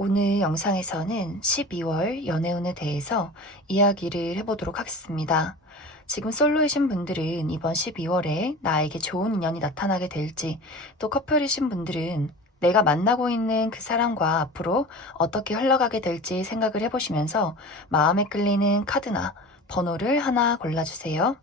오늘 영상에서는 12월 연애운에 대해서 이야기를 해보도록 하겠습니다. 지금 솔로이신 분들은 이번 12월에 나에게 좋은 인연이 나타나게 될지, 또 커플이신 분들은 내가 만나고 있는 그 사람과 앞으로 어떻게 흘러가게 될지 생각을 해보시면서 마음에 끌리는 카드나 번호를 하나 골라주세요.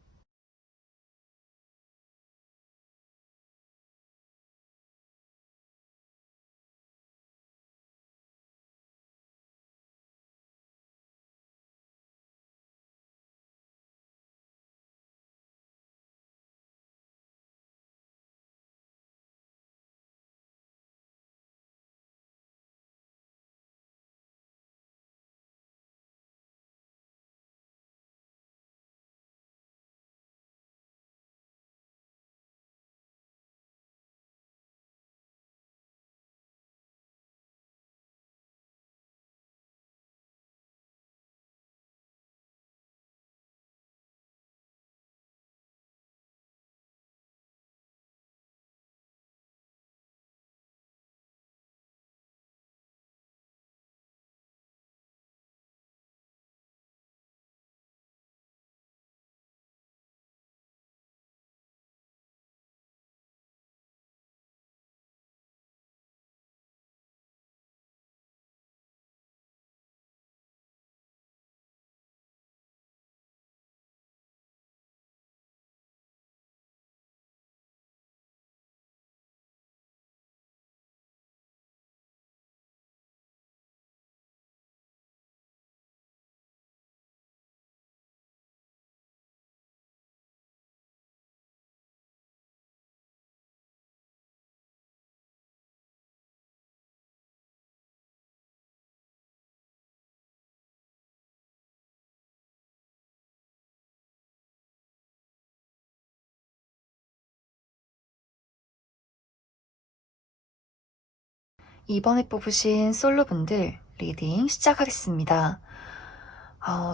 이번에 뽑으신 솔로분들 리딩 시작하겠습니다.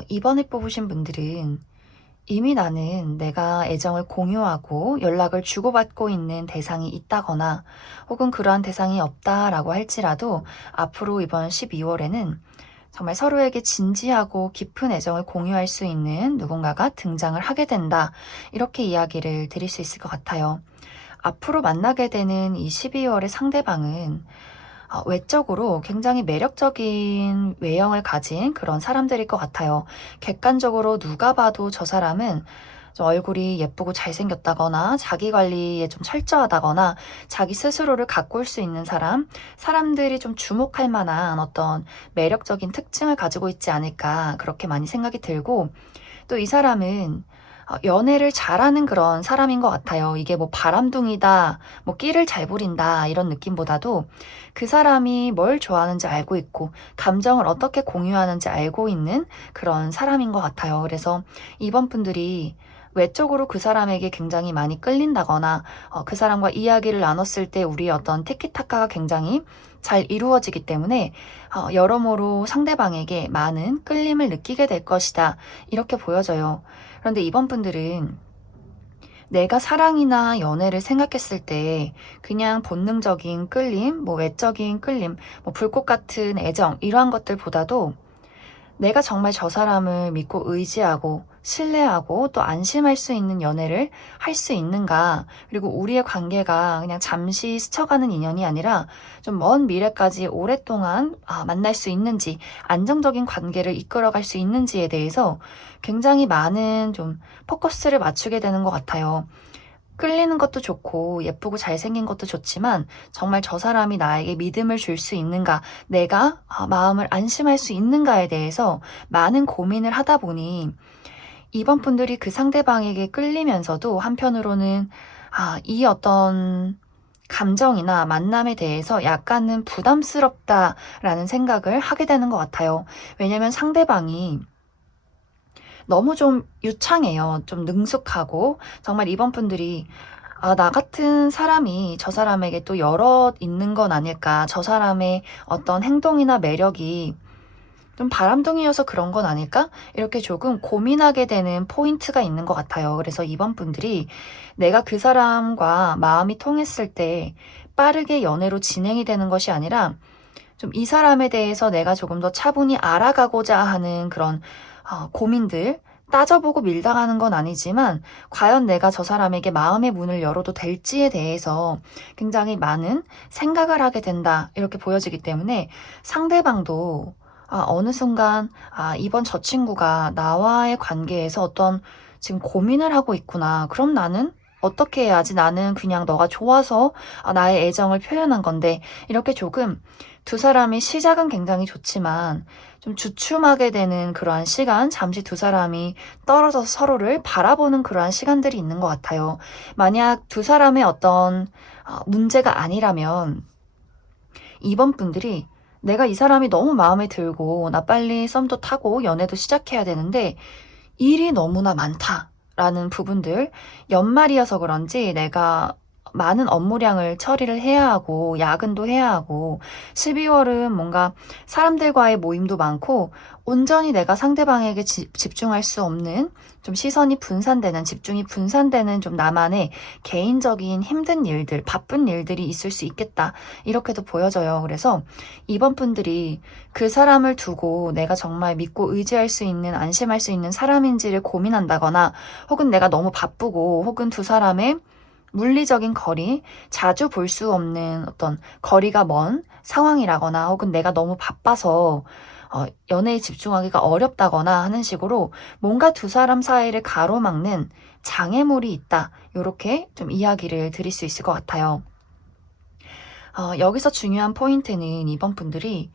이번에 뽑으신 분들은 이미 나는 내가 애정을 공유하고 연락을 주고받고 있는 대상이 있다거나 혹은 그러한 대상이 없다라고 할지라도 앞으로 이번 12월에는 정말 서로에게 진지하고 깊은 애정을 공유할 수 있는 누군가가 등장을 하게 된다. 이렇게 이야기를 드릴 수 있을 것 같아요. 앞으로 만나게 되는 이 12월의 상대방은 외적으로 굉장히 매력적인 외형을 가진 그런 사람들일 것 같아요. 객관적으로 누가 봐도 저 사람은 좀 얼굴이 예쁘고 잘생겼다거나 자기 관리에 좀 철저하다거나 자기 스스로를 가꿀 수 있는 사람, 사람들이 좀 주목할 만한 어떤 매력적인 특징을 가지고 있지 않을까 그렇게 많이 생각이 들고, 또 이 사람은 연애를 잘하는 그런 사람인 것 같아요. 이게 뭐 바람둥이다, 뭐 끼를 잘 부린다 이런 느낌보다도 그 사람이 뭘 좋아하는지 알고 있고 감정을 어떻게 공유하는지 알고 있는 그런 사람인 것 같아요. 그래서 이번 분들이 외적으로 그 사람에게 굉장히 많이 끌린다거나 그 사람과 이야기를 나눴을 때 우리의 어떤 티키타카가 굉장히 잘 이루어지기 때문에 여러모로 상대방에게 많은 끌림을 느끼게 될 것이다. 이렇게 보여져요. 그런데 이번 분들은 내가 사랑이나 연애를 생각했을 때 그냥 본능적인 끌림, 뭐 외적인 끌림, 뭐 불꽃 같은 애정 이러한 것들보다도 내가 정말 저 사람을 믿고 의지하고 신뢰하고 또 안심할 수 있는 연애를 할 수 있는가, 그리고 우리의 관계가 그냥 잠시 스쳐가는 인연이 아니라 좀 먼 미래까지 오랫동안 만날 수 있는지, 안정적인 관계를 이끌어갈 수 있는지에 대해서 굉장히 많은 좀 포커스를 맞추게 되는 것 같아요. 끌리는 것도 좋고 예쁘고 잘생긴 것도 좋지만 정말 저 사람이 나에게 믿음을 줄 수 있는가, 내가 마음을 안심할 수 있는가에 대해서 많은 고민을 하다 보니 이번 분들이 그 상대방에게 끌리면서도 한편으로는 이 어떤 감정이나 만남에 대해서 약간은 부담스럽다라는 생각을 하게 되는 것 같아요. 왜냐면 상대방이 너무 좀 유창해요. 좀 능숙하고 정말 이번 분들이 나 같은 사람이 저 사람에게 또 여럿 있는 건 아닐까, 저 사람의 어떤 행동이나 매력이 좀 바람둥이여서 그런 건 아닐까? 이렇게 조금 고민하게 되는 포인트가 있는 것 같아요. 그래서 이번 분들이 내가 그 사람과 마음이 통했을 때 빠르게 연애로 진행이 되는 것이 아니라 좀 이 사람에 대해서 내가 조금 더 차분히 알아가고자 하는 그런 고민들, 따져보고 밀당하는 건 아니지만 과연 내가 저 사람에게 마음의 문을 열어도 될지에 대해서 굉장히 많은 생각을 하게 된다, 이렇게 보여지기 때문에 상대방도 어느 순간 이번 저 친구가 나와의 관계에서 어떤 지금 고민을 하고 있구나. 그럼 나는 어떻게 해야지? 나는 그냥 너가 좋아서 나의 애정을 표현한 건데, 이렇게 조금 두 사람이 시작은 굉장히 좋지만 좀 주춤하게 되는 그러한 시간, 잠시 두 사람이 떨어져서 서로를 바라보는 그러한 시간들이 있는 것 같아요. 만약 두 사람의 어떤 문제가 아니라면 이번 분들이 내가 이 사람이 너무 마음에 들고 나 빨리 썸도 타고 연애도 시작해야 되는데 일이 너무나 많다라는 부분들, 연말이어서 그런지 내가 많은 업무량을 처리를 해야 하고 야근도 해야 하고 12월은 뭔가 사람들과의 모임도 많고 온전히 내가 상대방에게 집중할 수 없는, 좀 시선이 분산되는, 집중이 분산되는 좀 나만의 개인적인 힘든 일들, 바쁜 일들이 있을 수 있겠다, 이렇게도 보여져요. 그래서 이번 분들이 그 사람을 두고 내가 정말 믿고 의지할 수 있는, 안심할 수 있는 사람인지를 고민한다거나, 혹은 내가 너무 바쁘고, 혹은 두 사람의 물리적인 거리, 자주 볼 수 없는 어떤 거리가 먼 상황이라거나, 혹은 내가 너무 바빠서 연애에 집중하기가 어렵다거나 하는 식으로 뭔가 두 사람 사이를 가로막는 장애물이 있다, 이렇게 좀 이야기를 드릴 수 있을 것 같아요. 여기서 중요한 포인트는 이번 분들이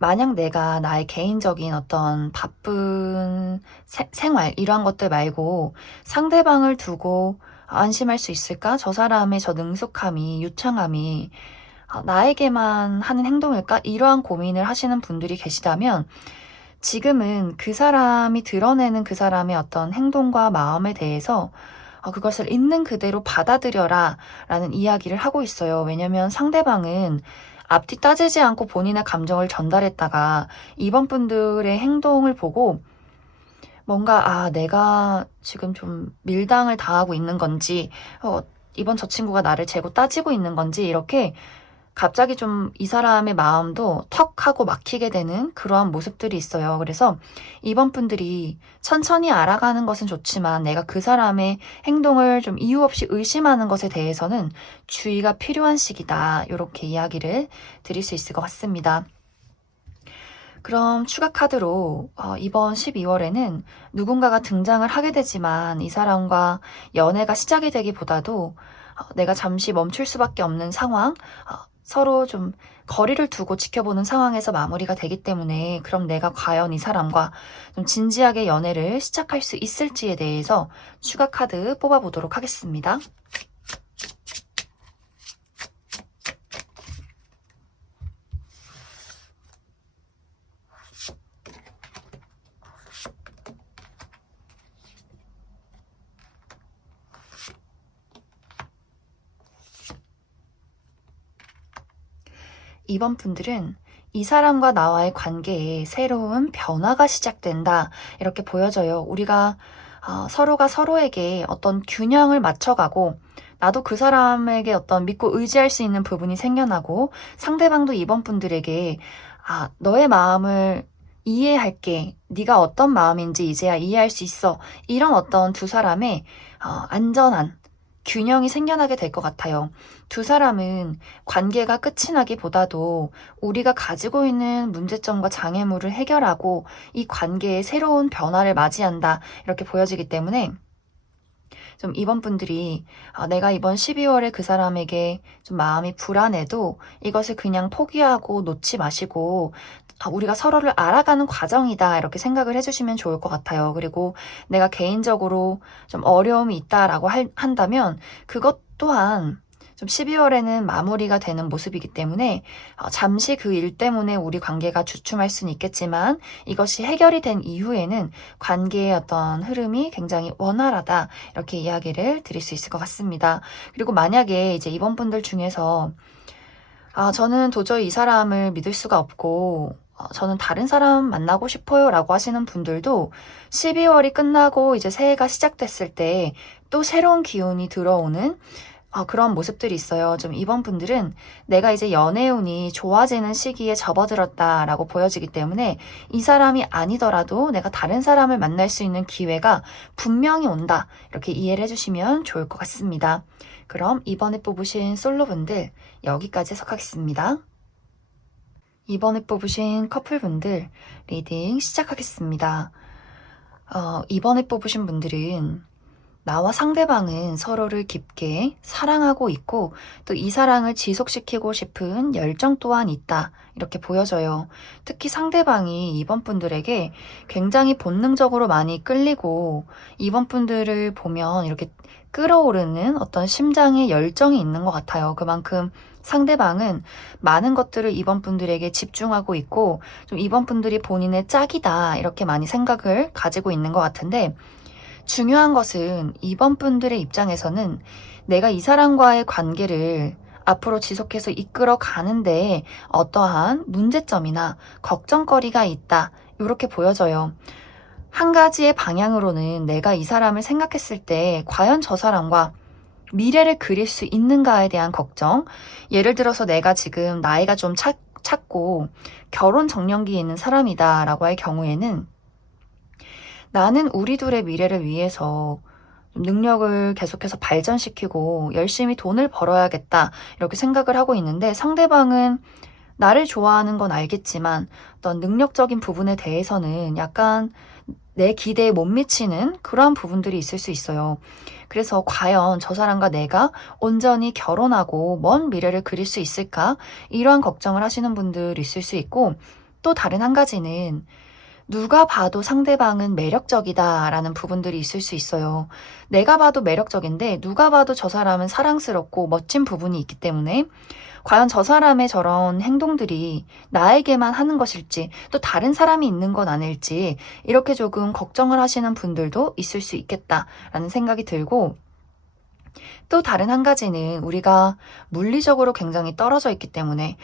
만약 내가 나의 개인적인 어떤 바쁜 생활, 이러한 것들 말고 상대방을 두고 안심할 수 있을까? 저 사람의 저 능숙함이, 유창함이 나에게만 하는 행동일까? 이러한 고민을 하시는 분들이 계시다면 지금은 그 사람이 드러내는 그 사람의 어떤 행동과 마음에 대해서 그것을 있는 그대로 받아들여라 라는 이야기를 하고 있어요. 왜냐면 상대방은 앞뒤 따지지 않고 본인의 감정을 전달했다가 이번 분들의 행동을 보고 뭔가 내가 지금 좀 밀당을 당하고 있는 건지, 이번 저 친구가 나를 재고 따지고 있는 건지, 이렇게 갑자기 좀 이 사람의 마음도 턱 하고 막히게 되는 그러한 모습들이 있어요. 그래서 이번 분들이 천천히 알아가는 것은 좋지만 내가 그 사람의 행동을 좀 이유 없이 의심하는 것에 대해서는 주의가 필요한 시기다, 이렇게 이야기를 드릴 수 있을 것 같습니다. 그럼 추가 카드로 이번 12월에는 누군가가 등장을 하게 되지만 이 사람과 연애가 시작이 되기보다도 내가 잠시 멈출 수밖에 없는 상황, 서로 좀 거리를 두고 지켜보는 상황에서 마무리가 되기 때문에, 그럼 내가 과연 이 사람과 좀 진지하게 연애를 시작할 수 있을지에 대해서 추가 카드 뽑아보도록 하겠습니다. 이번 분들은 이 사람과 나와의 관계에 새로운 변화가 시작된다, 이렇게 보여져요. 우리가 서로가 서로에게 어떤 균형을 맞춰가고 나도 그 사람에게 어떤 믿고 의지할 수 있는 부분이 생겨나고 상대방도 이번 분들에게 너의 마음을 이해할게, 네가 어떤 마음인지 이제야 이해할 수 있어, 이런 어떤 두 사람의 안전한 균형이 생겨나게 될 것 같아요. 두 사람은 관계가 끝이 나기보다도 우리가 가지고 있는 문제점과 장애물을 해결하고 이 관계에 새로운 변화를 맞이한다, 이렇게 보여지기 때문에 좀 이번 분들이 내가 이번 12월에 그 사람에게 좀 마음이 불안해도 이것을 그냥 포기하고 놓지 마시고 우리가 서로를 알아가는 과정이다, 이렇게 생각을 해주시면 좋을 것 같아요. 그리고 내가 개인적으로 좀 어려움이 있다라고 한다면 그것 또한 좀 12월에는 마무리가 되는 모습이기 때문에 잠시 그 일 때문에 우리 관계가 주춤할 수는 있겠지만 이것이 해결이 된 이후에는 관계의 어떤 흐름이 굉장히 원활하다, 이렇게 이야기를 드릴 수 있을 것 같습니다. 그리고 만약에 이제 이번 분들 중에서 저는 도저히 이 사람을 믿을 수가 없고 저는 다른 사람 만나고 싶어요 라고 하시는 분들도 12월이 끝나고 이제 새해가 시작됐을 때 또 새로운 기운이 들어오는 그런 모습들이 있어요. 좀 이번 분들은 내가 이제 연애운이 좋아지는 시기에 접어들었다라고 보여지기 때문에 이 사람이 아니더라도 내가 다른 사람을 만날 수 있는 기회가 분명히 온다. 이렇게 이해를 해주시면 좋을 것 같습니다. 그럼 이번에 뽑으신 솔로분들 여기까지 해석하겠습니다. 이번에 뽑으신 커플분들 리딩 시작하겠습니다. 이번에 뽑으신 분들은 나와 상대방은 서로를 깊게 사랑하고 있고 또 이 사랑을 지속시키고 싶은 열정 또한 있다. 이렇게 보여져요. 특히 상대방이 이번 분들에게 굉장히 본능적으로 많이 끌리고 이번 분들을 보면 이렇게 끌어오르는 어떤 심장의 열정이 있는 것 같아요. 그만큼 상대방은 많은 것들을 이번 분들에게 집중하고 있고 좀 이번 분들이 본인의 짝이다. 이렇게 많이 생각을 가지고 있는 것 같은데 중요한 것은 이번 분들의 입장에서는 내가 이 사람과의 관계를 앞으로 지속해서 이끌어 가는데 어떠한 문제점이나 걱정거리가 있다. 이렇게 보여져요. 한 가지의 방향으로는 내가 이 사람을 생각했을 때 과연 저 사람과 미래를 그릴 수 있는가에 대한 걱정. 예를 들어서 내가 지금 나이가 좀 찼고 결혼 정년기에 있는 사람이다라고 할 경우에는 나는 우리 둘의 미래를 위해서 능력을 계속해서 발전시키고 열심히 돈을 벌어야겠다 이렇게 생각을 하고 있는데 상대방은 나를 좋아하는 건 알겠지만 어떤 능력적인 부분에 대해서는 약간 내 기대에 못 미치는 그러한 부분들이 있을 수 있어요. 그래서 과연 저 사람과 내가 온전히 결혼하고 먼 미래를 그릴 수 있을까? 이러한 걱정을 하시는 분들 있을 수 있고 또 다른 한 가지는 누가 봐도 상대방은 매력적이다라는 부분들이 있을 수 있어요. 내가 봐도 매력적인데 누가 봐도 저 사람은 사랑스럽고 멋진 부분이 있기 때문에 과연 저 사람의 저런 행동들이 나에게만 하는 것일지 또 다른 사람이 있는 건 아닐지 이렇게 조금 걱정을 하시는 분들도 있을 수 있겠다라는 생각이 들고 또 다른 한 가지는 우리가 물리적으로 굉장히 떨어져 있기 때문에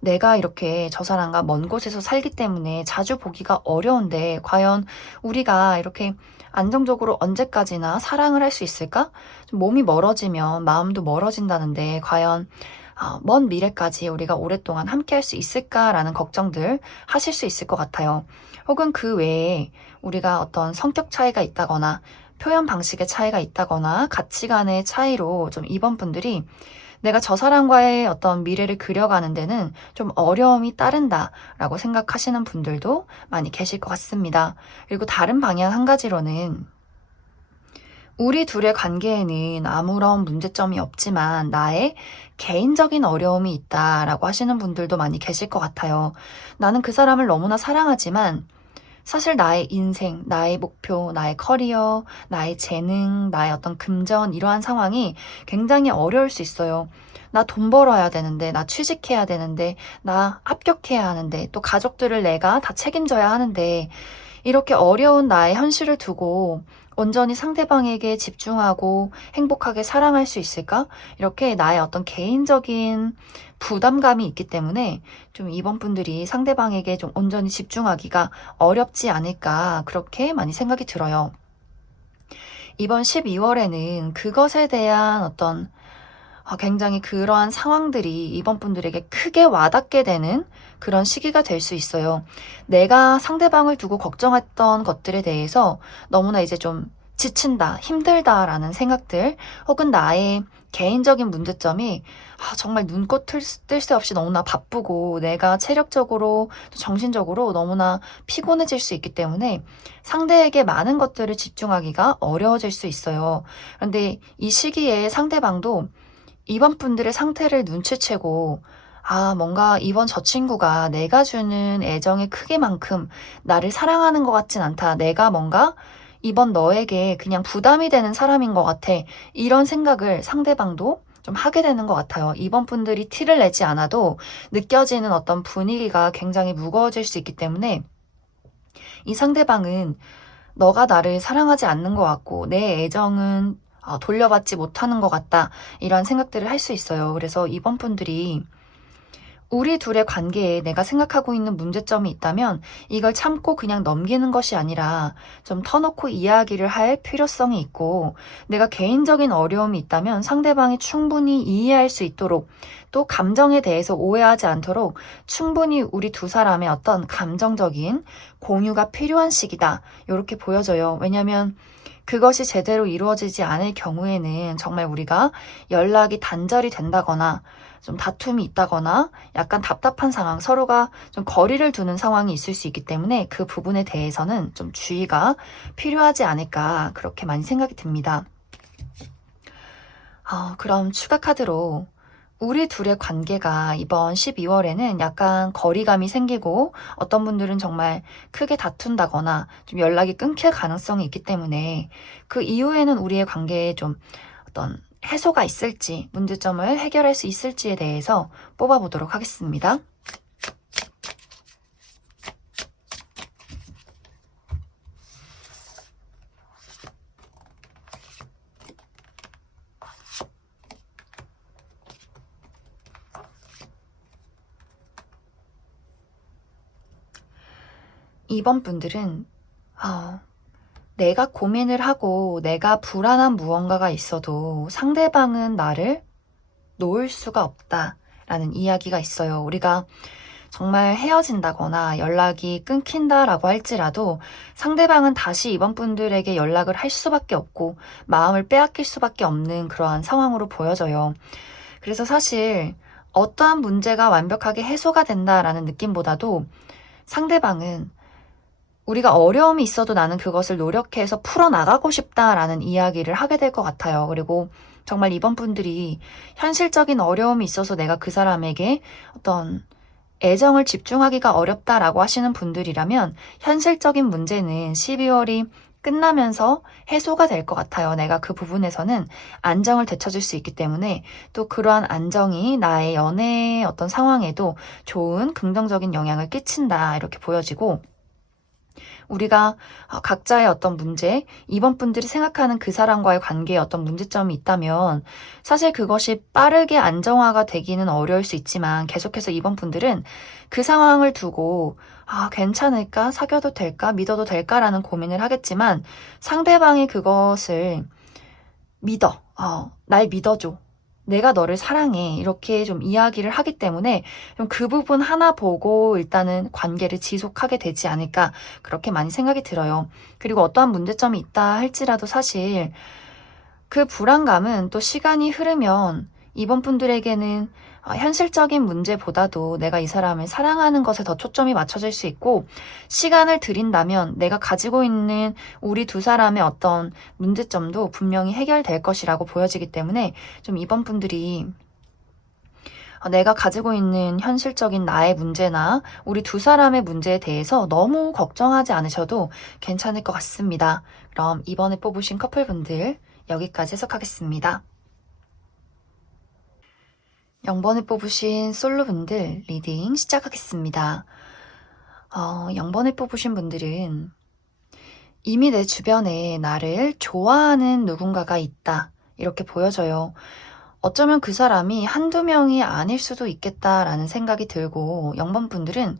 내가 이렇게 저 사람과 먼 곳에서 살기 때문에 자주 보기가 어려운데 과연 우리가 이렇게 안정적으로 언제까지나 사랑을 할 수 있을까? 좀 몸이 멀어지면 마음도 멀어진다는데 과연 먼 미래까지 우리가 오랫동안 함께 할 수 있을까라는 걱정들 하실 수 있을 것 같아요. 혹은 그 외에 우리가 어떤 성격 차이가 있다거나 표현 방식의 차이가 있다거나 가치관의 차이로 좀 이번 분들이 내가 저 사람과의 어떤 미래를 그려가는 데는 좀 어려움이 따른다라고 생각하시는 분들도 많이 계실 것 같습니다. 그리고 다른 방향 한 가지로는 우리 둘의 관계에는 아무런 문제점이 없지만 나의 개인적인 어려움이 있다라고 하시는 분들도 많이 계실 것 같아요. 나는 그 사람을 너무나 사랑하지만 사실 나의 인생, 나의 목표, 나의 커리어, 나의 재능, 나의 어떤 금전 이러한 상황이 굉장히 어려울 수 있어요. 나 돈 벌어야 되는데, 나 취직해야 되는데, 나 합격해야 하는데, 또 가족들을 내가 다 책임져야 하는데 이렇게 어려운 나의 현실을 두고 온전히 상대방에게 집중하고 행복하게 사랑할 수 있을까? 이렇게 나의 어떤 개인적인 부담감이 있기 때문에 좀 이번 분들이 상대방에게 좀 온전히 집중하기가 어렵지 않을까 그렇게 많이 생각이 들어요. 이번 12월에는 그것에 대한 어떤 굉장히 그러한 상황들이 이번 분들에게 크게 와닿게 되는 그런 시기가 될 수 있어요. 내가 상대방을 두고 걱정했던 것들에 대해서 너무나 이제 좀 지친다, 힘들다라는 생각들, 혹은 나의 개인적인 문제점이 정말 눈꽃 뜰 새 없이 너무나 바쁘고 내가 체력적으로 또 정신적으로 너무나 피곤해질 수 있기 때문에 상대에게 많은 것들을 집중하기가 어려워질 수 있어요. 그런데 이 시기에 상대방도 이번 분들의 상태를 눈치채고 뭔가 이번 저 친구가 내가 주는 애정의 크기만큼 나를 사랑하는 것 같진 않다. 내가 뭔가 이번 너에게 그냥 부담이 되는 사람인 것 같아. 이런 생각을 상대방도 좀 하게 되는 것 같아요. 이번 분들이 티를 내지 않아도 느껴지는 어떤 분위기가 굉장히 무거워질 수 있기 때문에 이 상대방은 너가 나를 사랑하지 않는 것 같고 내 애정은 돌려받지 못하는 것 같다. 이런 생각들을 할 수 있어요. 그래서 이번 분들이 우리 둘의 관계에 내가 생각하고 있는 문제점이 있다면 이걸 참고 그냥 넘기는 것이 아니라 좀 터놓고 이야기를 할 필요성이 있고, 내가 개인적인 어려움이 있다면 상대방이 충분히 이해할 수 있도록, 또 감정에 대해서 오해하지 않도록 충분히 우리 두 사람의 어떤 감정적인 공유가 필요한 시기다, 이렇게 보여져요. 왜냐면 그것이 제대로 이루어지지 않을 경우에는 정말 우리가 연락이 단절이 된다거나 좀 다툼이 있다거나 약간 답답한 상황, 서로가 좀 거리를 두는 상황이 있을 수 있기 때문에 그 부분에 대해서는 좀 주의가 필요하지 않을까, 그렇게 많이 생각이 듭니다. 그럼 추가 카드로 우리 둘의 관계가 이번 12월에는 약간 거리감이 생기고 어떤 분들은 정말 크게 다툰다거나 좀 연락이 끊길 가능성이 있기 때문에 그 이후에는 우리의 관계에 좀 어떤 해소가 있을지, 문제점을 해결할 수 있을지에 대해서 뽑아보도록 하겠습니다. 이번 분들은 내가 고민을 하고 내가 불안한 무언가가 있어도 상대방은 나를 놓을 수가 없다라는 이야기가 있어요. 우리가 정말 헤어진다거나 연락이 끊긴다라고 할지라도 상대방은 다시 이번 분들에게 연락을 할 수밖에 없고 마음을 빼앗길 수밖에 없는 그러한 상황으로 보여져요. 그래서 사실 어떠한 문제가 완벽하게 해소가 된다라는 느낌보다도 상대방은 우리가 어려움이 있어도 나는 그것을 노력해서 풀어나가고 싶다라는 이야기를 하게 될 것 같아요. 그리고 정말 이번 분들이 현실적인 어려움이 있어서 내가 그 사람에게 어떤 애정을 집중하기가 어렵다라고 하시는 분들이라면 현실적인 문제는 12월이 끝나면서 해소가 될 것 같아요. 내가 그 부분에서는 안정을 되찾을 수 있기 때문에 또 그러한 안정이 나의 연애의 어떤 상황에도 좋은 긍정적인 영향을 끼친다, 이렇게 보여지고, 우리가 각자의 어떤 문제, 이번 분들이 생각하는 그 사람과의 관계에 어떤 문제점이 있다면 사실 그것이 빠르게 안정화가 되기는 어려울 수 있지만 계속해서 이번 분들은 그 상황을 두고 괜찮을까? 사귀어도 될까? 믿어도 될까?라는 고민을 하겠지만 상대방이 그것을 믿어. 날 믿어줘. 내가 너를 사랑해. 이렇게 좀 이야기를 하기 때문에 좀 그 부분 하나 보고 일단은 관계를 지속하게 되지 않을까, 그렇게 많이 생각이 들어요. 그리고 어떠한 문제점이 있다 할지라도 사실 그 불안감은 또 시간이 흐르면 이번 분들에게는 현실적인 문제보다도 내가 이 사람을 사랑하는 것에 더 초점이 맞춰질 수 있고, 시간을 들인다면 내가 가지고 있는 우리 두 사람의 어떤 문제점도 분명히 해결될 것이라고 보여지기 때문에 좀 이번 분들이 내가 가지고 있는 현실적인 나의 문제나 우리 두 사람의 문제에 대해서 너무 걱정하지 않으셔도 괜찮을 것 같습니다. 그럼 이번에 뽑으신 커플분들 여기까지 해석하겠습니다. 0번을 뽑으신 솔로분들 리딩 시작하겠습니다. 0번을 뽑으신 분들은 이미 내 주변에 나를 좋아하는 누군가가 있다, 이렇게 보여져요. 어쩌면 그 사람이 한두 명이 아닐 수도 있겠다라는 생각이 들고, 0번 분들은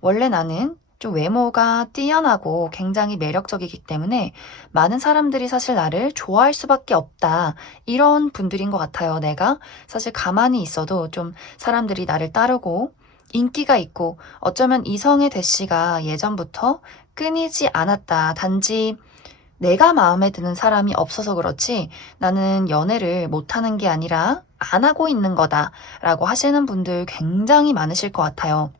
원래 나는 좀 외모가 뛰어나고 굉장히 매력적이기 때문에 많은 사람들이 사실 나를 좋아할 수밖에 없다, 이런 분들인 것 같아요. 내가 사실 가만히 있어도 좀 사람들이 나를 따르고 인기가 있고 어쩌면 이성의 대시가 예전부터 끊이지 않았다. 단지 내가 마음에 드는 사람이 없어서 그렇지 나는 연애를 못하는 게 아니라 안 하고 있는 거다라고 하시는 분들 굉장히 많으실 것 같아요.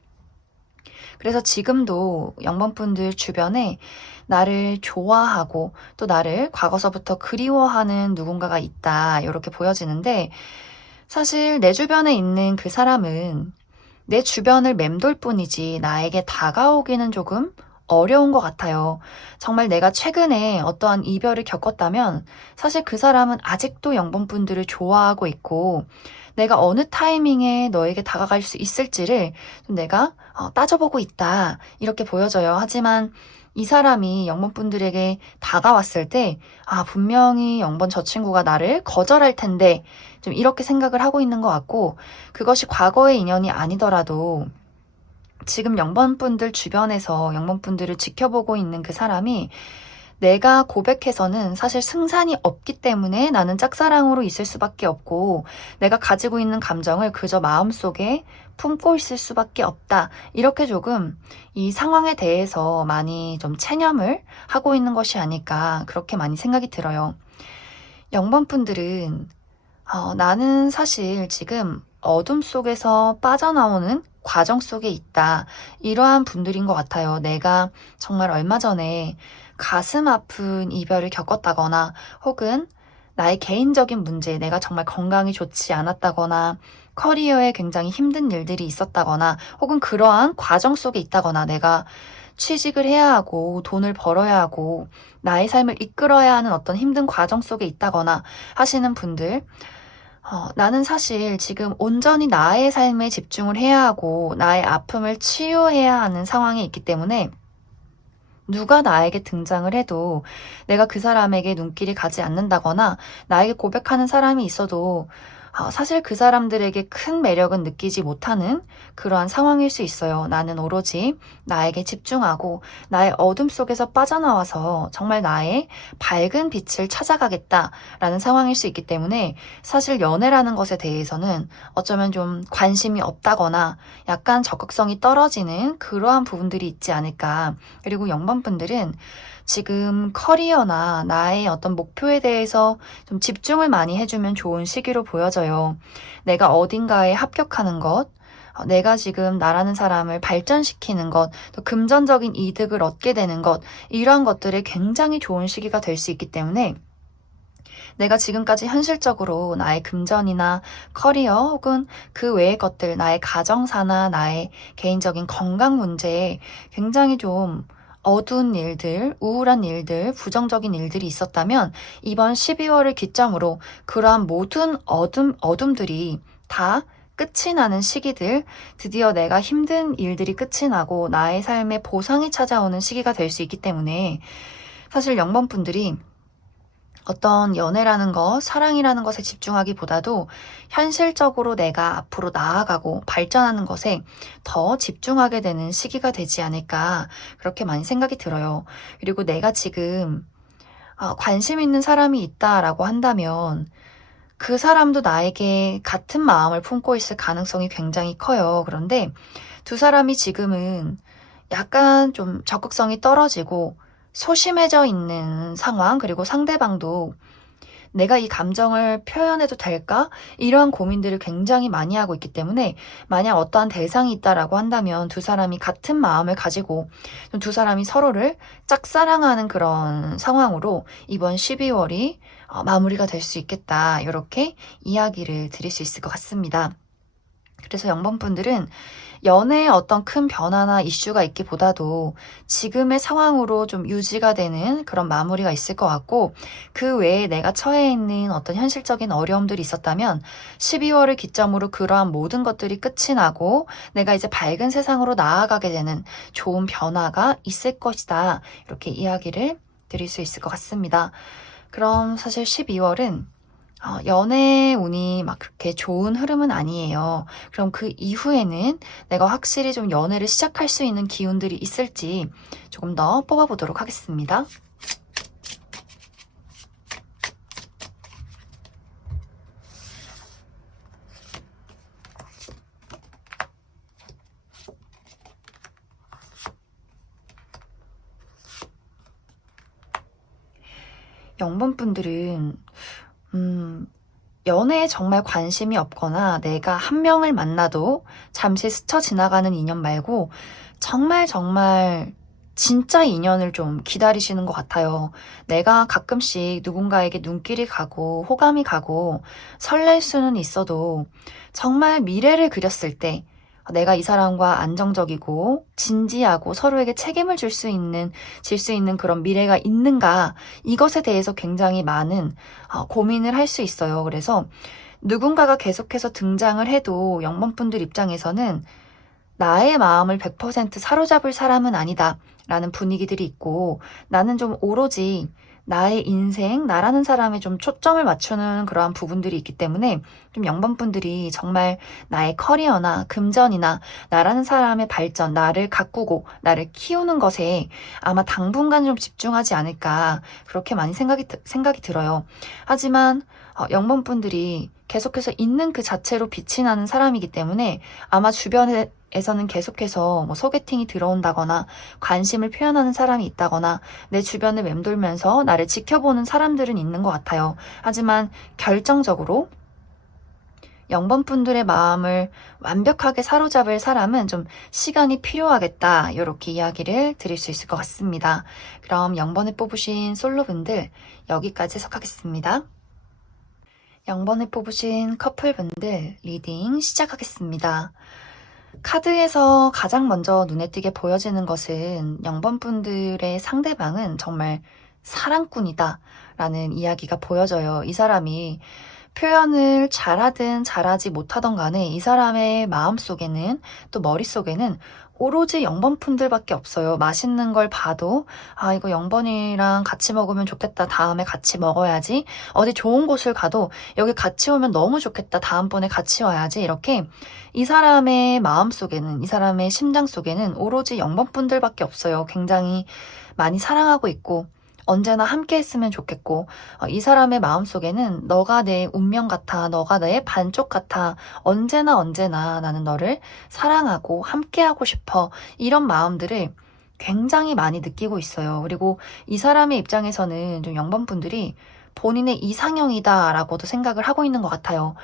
그래서 지금도 0번 분들 주변에 나를 좋아하고 또 나를 과거서부터 그리워하는 누군가가 있다, 이렇게 보여지는데 사실 내 주변에 있는 그 사람은 내 주변을 맴돌 뿐이지 나에게 다가오기는 조금 어려운 것 같아요. 정말 내가 최근에 어떠한 이별을 겪었다면 사실 그 사람은 아직도 0번 분들을 좋아하고 있고 내가 어느 타이밍에 너에게 다가갈 수 있을지를 좀 내가 따져보고 있다. 이렇게 보여져요. 하지만 이 사람이 0번분들에게 다가왔을 때, 분명히 0번 저 친구가 나를 거절할 텐데, 좀 이렇게 생각을 하고 있는 것 같고, 그것이 과거의 인연이 아니더라도, 지금 0번분들 주변에서 0번분들을 지켜보고 있는 그 사람이 내가 고백해서는 사실 승산이 없기 때문에 나는 짝사랑으로 있을 수밖에 없고 내가 가지고 있는 감정을 그저 마음속에 품고 있을 수밖에 없다. 이렇게 조금 이 상황에 대해서 많이 좀 체념을 하고 있는 것이 아닐까 그렇게 많이 생각이 들어요. 0번분들은 나는 사실 지금 어둠 속에서 빠져나오는 과정 속에 있다. 이러한 분들인 것 같아요. 내가 정말 얼마 전에 가슴 아픈 이별을 겪었다거나 혹은 나의 개인적인 문제, 내가 정말 건강이 좋지 않았다거나 커리어에 굉장히 힘든 일들이 있었다거나 혹은 그러한 과정 속에 있다거나 내가 취직을 해야 하고 돈을 벌어야 하고 나의 삶을 이끌어야 하는 어떤 힘든 과정 속에 있다거나 하시는 분들, 나는 사실 지금 온전히 나의 삶에 집중을 해야 하고 나의 아픔을 치유해야 하는 상황에 있기 때문에 누가 나에게 등장을 해도 내가 그 사람에게 눈길이 가지 않는다거나 나에게 고백하는 사람이 있어도 사실 그 사람들에게 큰 매력은 느끼지 못하는 그러한 상황일 수 있어요. 나는 오로지 나에게 집중하고 나의 어둠 속에서 빠져나와서 정말 나의 밝은 빛을 찾아가겠다라는 상황일 수 있기 때문에 사실 연애라는 것에 대해서는 어쩌면 좀 관심이 없다거나 약간 적극성이 떨어지는 그러한 부분들이 있지 않을까. 그리고 0번분들은 지금 커리어나 나의 어떤 목표에 대해서 좀 집중을 많이 해주면 좋은 시기로 보여져요. 내가 어딘가에 합격하는 것, 내가 지금 나라는 사람을 발전시키는 것, 또 금전적인 이득을 얻게 되는 것, 이러한 것들이 굉장히 좋은 시기가 될 수 있기 때문에 내가 지금까지 현실적으로 나의 금전이나 커리어 혹은 그 외의 것들, 나의 가정사나 나의 개인적인 건강 문제에 굉장히 좀 어두운 일들, 우울한 일들, 부정적인 일들이 있었다면 이번 12월을 기점으로 그러한 모든 어둠들이 다 끝이 나는 시기들, 드디어 내가 힘든 일들이 끝이 나고 나의 삶에 보상이 찾아오는 시기가 될 수 있기 때문에 사실 0번분들이 어떤 연애라는 것, 사랑이라는 것에 집중하기보다도 현실적으로 내가 앞으로 나아가고 발전하는 것에 더 집중하게 되는 시기가 되지 않을까 그렇게 많이 생각이 들어요. 그리고 내가 지금 관심 있는 사람이 있다라고 한다면 그 사람도 나에게 같은 마음을 품고 있을 가능성이 굉장히 커요. 그런데 두 사람이 지금은 약간 좀 적극성이 떨어지고 소심해져 있는 상황, 그리고 상대방도 내가 이 감정을 표현해도 될까? 이러한 고민들을 굉장히 많이 하고 있기 때문에 만약 어떠한 대상이 있다라고 한다면 두 사람이 같은 마음을 가지고 두 사람이 서로를 짝사랑하는 그런 상황으로 이번 12월이 마무리가 될 수 있겠다. 이렇게 이야기를 드릴 수 있을 것 같습니다. 그래서 0번분들은 연애에 어떤 큰 변화나 이슈가 있기보다도 지금의 상황으로 좀 유지가 되는 그런 마무리가 있을 것 같고 그 외에 내가 처해 있는 어떤 현실적인 어려움들이 있었다면 12월을 기점으로 그러한 모든 것들이 끝이 나고 내가 이제 밝은 세상으로 나아가게 되는 좋은 변화가 있을 것이다. 이렇게 이야기를 드릴 수 있을 것 같습니다. 그럼 사실 12월은 연애 운이 막 그렇게 좋은 흐름은 아니에요. 그럼 그 이후에는 내가 확실히 좀 연애를 시작할 수 있는 기운들이 있을지 조금 더 뽑아보도록 하겠습니다. 영번분들은 연애에 정말 관심이 없거나 내가 한 명을 만나도 잠시 스쳐 지나가는 인연 말고 정말 정말 진짜 인연을 좀 기다리시는 것 같아요. 내가 가끔씩 누군가에게 눈길이 가고 호감이 가고 설렐 수는 있어도 정말 미래를 그렸을 때 내가 이 사람과 안정적이고 진지하고 서로에게 책임을 질 수 있는 그런 미래가 있는가 이것에 대해서 굉장히 많은 고민을 할 수 있어요. 그래서 누군가가 계속해서 등장을 해도 0번분들 입장에서는 나의 마음을 100% 사로잡을 사람은 아니다 라는 분위기들이 있고, 나는 좀 오로지 나의 인생, 나라는 사람에 좀 초점을 맞추는 그러한 부분들이 있기 때문에 좀 0번분들이 정말 나의 커리어나 금전이나 나라는 사람의 발전, 나를 가꾸고 나를 키우는 것에 아마 당분간 좀 집중하지 않을까, 그렇게 많이 생각이 들어요. 하지만 0번분들이 계속해서 있는 그 자체로 빛이 나는 사람이기 때문에 아마 주변에서는 계속해서 뭐 소개팅이 들어온다거나 관심을 표현하는 사람이 있다거나 내 주변을 맴돌면서 나를 지켜보는 사람들은 있는 것 같아요. 하지만 결정적으로 0번분들의 마음을 완벽하게 사로잡을 사람은 좀 시간이 필요하겠다, 이렇게 이야기를 드릴 수 있을 것 같습니다. 그럼 0번을 뽑으신 솔로분들 여기까지 해석하겠습니다. 0번을 뽑으신 커플분들 리딩 시작하겠습니다. 카드에서 가장 먼저 눈에 띄게 보여지는 것은 0번분들의 상대방은 정말 사랑꾼이다 라는 이야기가 보여져요. 이 사람이 표현을 잘하든 잘하지 못하던 간에 이 사람의 마음속에는, 또 머릿속에는 오로지 0번분들밖에 없어요. 맛있는 걸 봐도 이거 0번이랑 같이 먹으면 좋겠다, 다음에 같이 먹어야지. 어디 좋은 곳을 가도 여기 같이 오면 너무 좋겠다, 다음번에 같이 와야지. 이렇게 이 사람의 마음속에는, 이 사람의 심장 속에는 오로지 0번분들밖에 없어요. 굉장히 많이 사랑하고 있고 언제나 함께 했으면 좋겠고, 이 사람의 마음속에는 너가 내 운명 같아, 너가 내 반쪽 같아, 언제나 나는 너를 사랑하고 함께하고 싶어, 이런 마음들을 굉장히 많이 느끼고 있어요. 그리고 이 사람의 입장에서는 좀 0번분들이 본인의 이상형이다 라고도 생각을 하고 있는 것 같아요.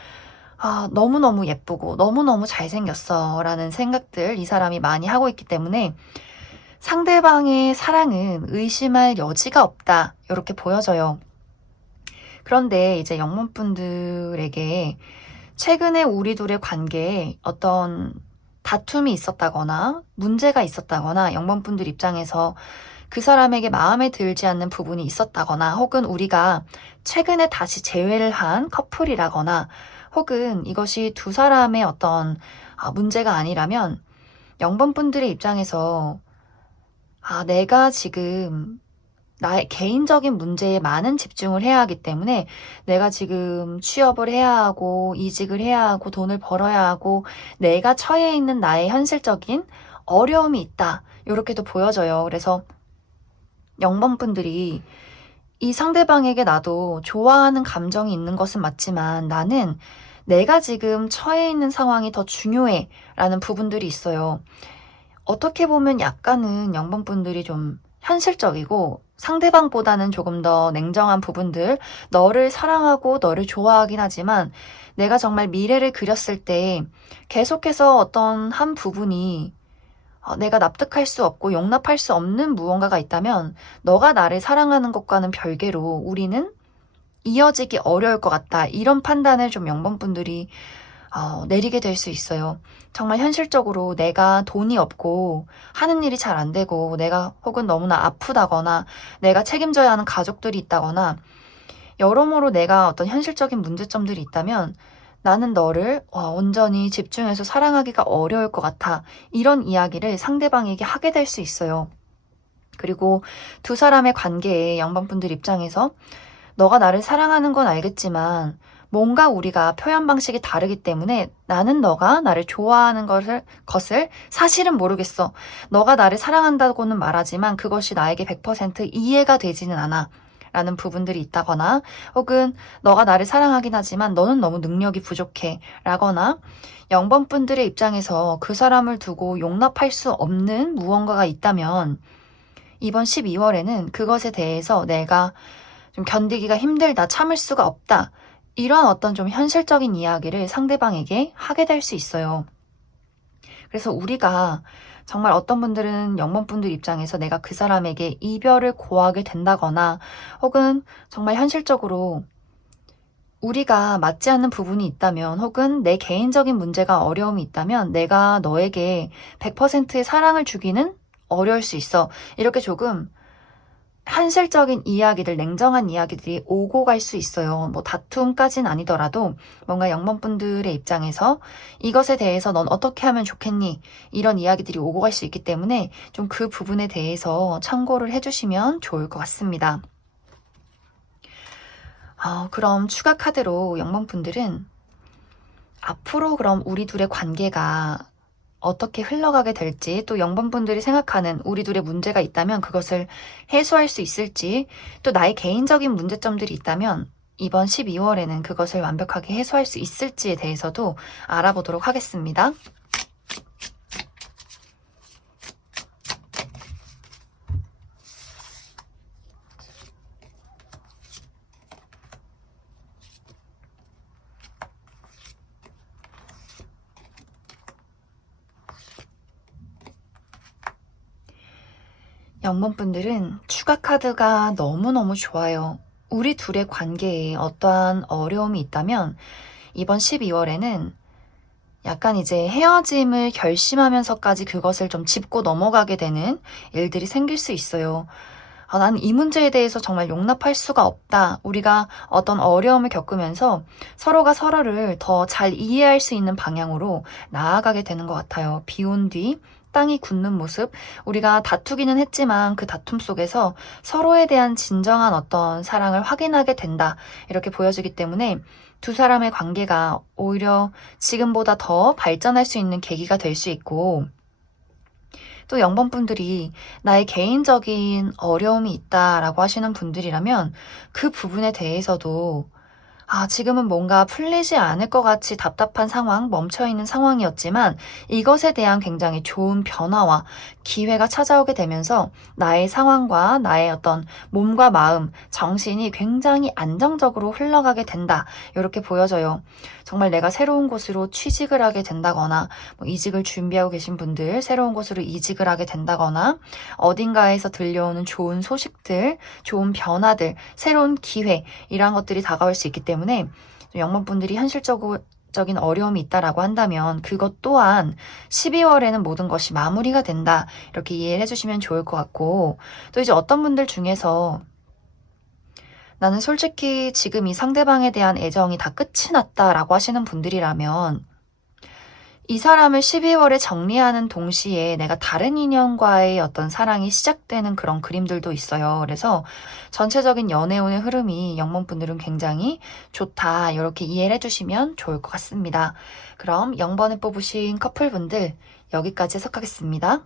너무너무 예쁘고 너무너무 잘생겼어 라는 생각들 이 사람이 많이 하고 있기 때문에 상대방의 사랑은 의심할 여지가 없다, 이렇게 보여져요. 그런데 이제 0번분들에게 최근에 우리 둘의 관계에 어떤 다툼이 있었다거나 문제가 있었다거나 0번분들 입장에서 그 사람에게 마음에 들지 않는 부분이 있었다거나, 혹은 우리가 최근에 다시 재회를 한 커플이라거나, 혹은 이것이 두 사람의 어떤 문제가 아니라면 0번분들의 입장에서 내가 지금 나의 개인적인 문제에 많은 집중을 해야 하기 때문에 내가 지금 취업을 해야 하고 이직을 해야 하고 돈을 벌어야 하고 내가 처해 있는 나의 현실적인 어려움이 있다, 이렇게도 보여져요. 그래서 0번분들이 이 상대방에게 나도 좋아하는 감정이 있는 것은 맞지만 나는 내가 지금 처해 있는 상황이 더 중요해 라는 부분들이 있어요. 어떻게 보면 약간은 0번분들이 좀 현실적이고 상대방보다는 조금 더 냉정한 부분들, 너를 사랑하고 너를 좋아하긴 하지만 내가 정말 미래를 그렸을 때 계속해서 어떤 한 부분이 내가 납득할 수 없고 용납할 수 없는 무언가가 있다면 너가 나를 사랑하는 것과는 별개로 우리는 이어지기 어려울 것 같다, 이런 판단을 좀 0번분들이 내리게 될 수 있어요. 정말 현실적으로 내가 돈이 없고 하는 일이 잘 안 되고 내가 혹은 너무나 아프다거나 내가 책임져야 하는 가족들이 있다거나 여러모로 내가 어떤 현실적인 문제점들이 있다면 나는 너를 온전히 집중해서 사랑하기가 어려울 것 같아, 이런 이야기를 상대방에게 하게 될 수 있어요. 그리고 두 사람의 관계에 0번분들 입장에서 너가 나를 사랑하는 건 알겠지만 뭔가 우리가 표현 방식이 다르기 때문에 나는 너가 나를 좋아하는 것을 사실은 모르겠어. 너가 나를 사랑한다고는 말하지만 그것이 나에게 100% 이해가 되지는 않아 라는 부분들이 있다거나, 혹은 너가 나를 사랑하긴 하지만 너는 너무 능력이 부족해 라거나, 0번분들의 입장에서 그 사람을 두고 용납할 수 없는 무언가가 있다면 이번 12월에는 그것에 대해서 내가 좀 견디기가 힘들다, 참을 수가 없다, 이런 어떤 좀 현실적인 이야기를 상대방에게 하게 될 수 있어요. 그래서 우리가 정말 어떤 분들은 0번분들 입장에서 내가 그 사람에게 이별을 고하게 된다거나, 혹은 정말 현실적으로 우리가 맞지 않는 부분이 있다면, 혹은 내 개인적인 문제가 어려움이 있다면 내가 너에게 100%의 사랑을 주기는 어려울 수 있어, 이렇게 조금 현실적인 이야기들, 냉정한 이야기들이 오고 갈 수 있어요. 뭐 다툼까진 아니더라도 뭔가 영번분들의 입장에서 이것에 대해서 넌 어떻게 하면 좋겠니? 이런 이야기들이 오고 갈 수 있기 때문에 좀 그 부분에 대해서 참고를 해주시면 좋을 것 같습니다. 그럼 추가 카드로 영번분들은 앞으로 그럼 우리 둘의 관계가 어떻게 흘러가게 될지, 또 영번분들이 생각하는 우리 둘의 문제가 있다면 그것을 해소할 수 있을지, 또 나의 개인적인 문제점들이 있다면 이번 12월에는 그것을 완벽하게 해소할 수 있을지에 대해서도 알아보도록 하겠습니다. 영번분들은 추가 카드가 너무너무 좋아요. 우리 둘의 관계에 어떠한 어려움이 있다면 이번 12월에는 약간 이제 헤어짐을 결심하면서까지 그것을 좀 짚고 넘어가게 되는 일들이 생길 수 있어요. 난 이 문제에 대해서 정말 용납할 수가 없다. 우리가 어떤 어려움을 겪으면서 서로가 서로를 더 잘 이해할 수 있는 방향으로 나아가게 되는 것 같아요. 비온 뒤 땅이 굳는 모습, 우리가 다투기는 했지만 그 다툼 속에서 서로에 대한 진정한 어떤 사랑을 확인하게 된다. 이렇게 보여지기 때문에 두 사람의 관계가 오히려 지금보다 더 발전할 수 있는 계기가 될 수 있고, 또 영번분들이 나의 개인적인 어려움이 있다라고 하시는 분들이라면 그 부분에 대해서도 지금은 뭔가 풀리지 않을 것 같이 답답한 상황, 멈춰있는 상황이었지만 이것에 대한 굉장히 좋은 변화와 기회가 찾아오게 되면서 나의 상황과 나의 어떤 몸과 마음, 정신이 굉장히 안정적으로 흘러가게 된다. 이렇게 보여져요. 정말 내가 새로운 곳으로 취직을 하게 된다거나, 뭐 이직을 준비하고 계신 분들 새로운 곳으로 이직을 하게 된다거나, 어딘가에서 들려오는 좋은 소식들, 좋은 변화들, 새로운 기회, 이러한 것들이 다가올 수 있기 때문에 영번분들이 현실적인 어려움이 있다라고 한다면 그것 또한 12월에는 모든 것이 마무리가 된다. 이렇게 이해를 해주시면 좋을 것 같고, 또 이제 어떤 분들 중에서 나는 솔직히 지금 이 상대방에 대한 애정이 다 끝이 났다라고 하시는 분들이라면 이 사람을 12월에 정리하는 동시에 내가 다른 인연과의 어떤 사랑이 시작되는 그런 그림들도 있어요. 그래서 전체적인 연애운의 흐름이 영번분들은 굉장히 좋다. 이렇게 이해를 해주시면 좋을 것 같습니다. 그럼 0번을 뽑으신 커플분들 여기까지 해석하겠습니다.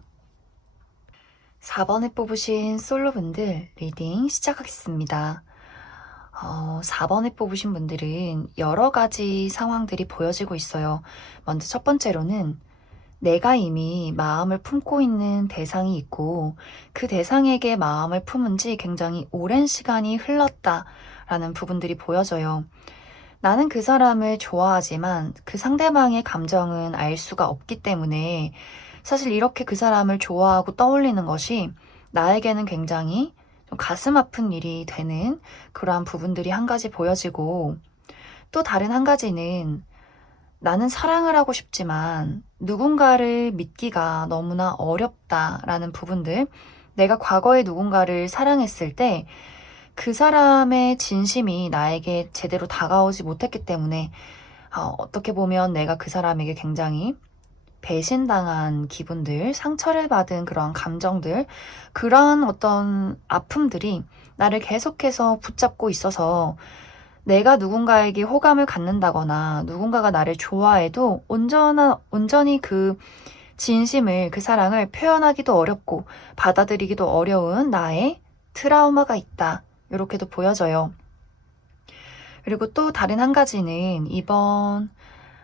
4번을 뽑으신 솔로분들 리딩 시작하겠습니다. 4번을 뽑으신 분들은 여러 가지 상황들이 보여지고 있어요. 먼저 첫 번째로는 내가 이미 마음을 품고 있는 대상이 있고 그 대상에게 마음을 품은 지 굉장히 오랜 시간이 흘렀다라는 부분들이 보여져요. 나는 그 사람을 좋아하지만 그 상대방의 감정은 알 수가 없기 때문에 사실 이렇게 그 사람을 좋아하고 떠올리는 것이 나에게는 굉장히 좀 가슴 아픈 일이 되는 그러한 부분들이 한 가지 보여지고, 또 다른 한 가지는 나는 사랑을 하고 싶지만 누군가를 믿기가 너무나 어렵다라는 부분들, 내가 과거에 누군가를 사랑했을 때 그 사람의 진심이 나에게 제대로 다가오지 못했기 때문에 어떻게 보면 내가 그 사람에게 굉장히 배신당한 기분들, 상처를 받은 그런 감정들, 그런 어떤 아픔들이 나를 계속해서 붙잡고 있어서 내가 누군가에게 호감을 갖는다거나 누군가가 나를 좋아해도 온전히 그 진심을, 그 사랑을 표현하기도 어렵고 받아들이기도 어려운 나의 트라우마가 있다. 이렇게도 보여져요. 그리고 또 다른 한 가지는 이번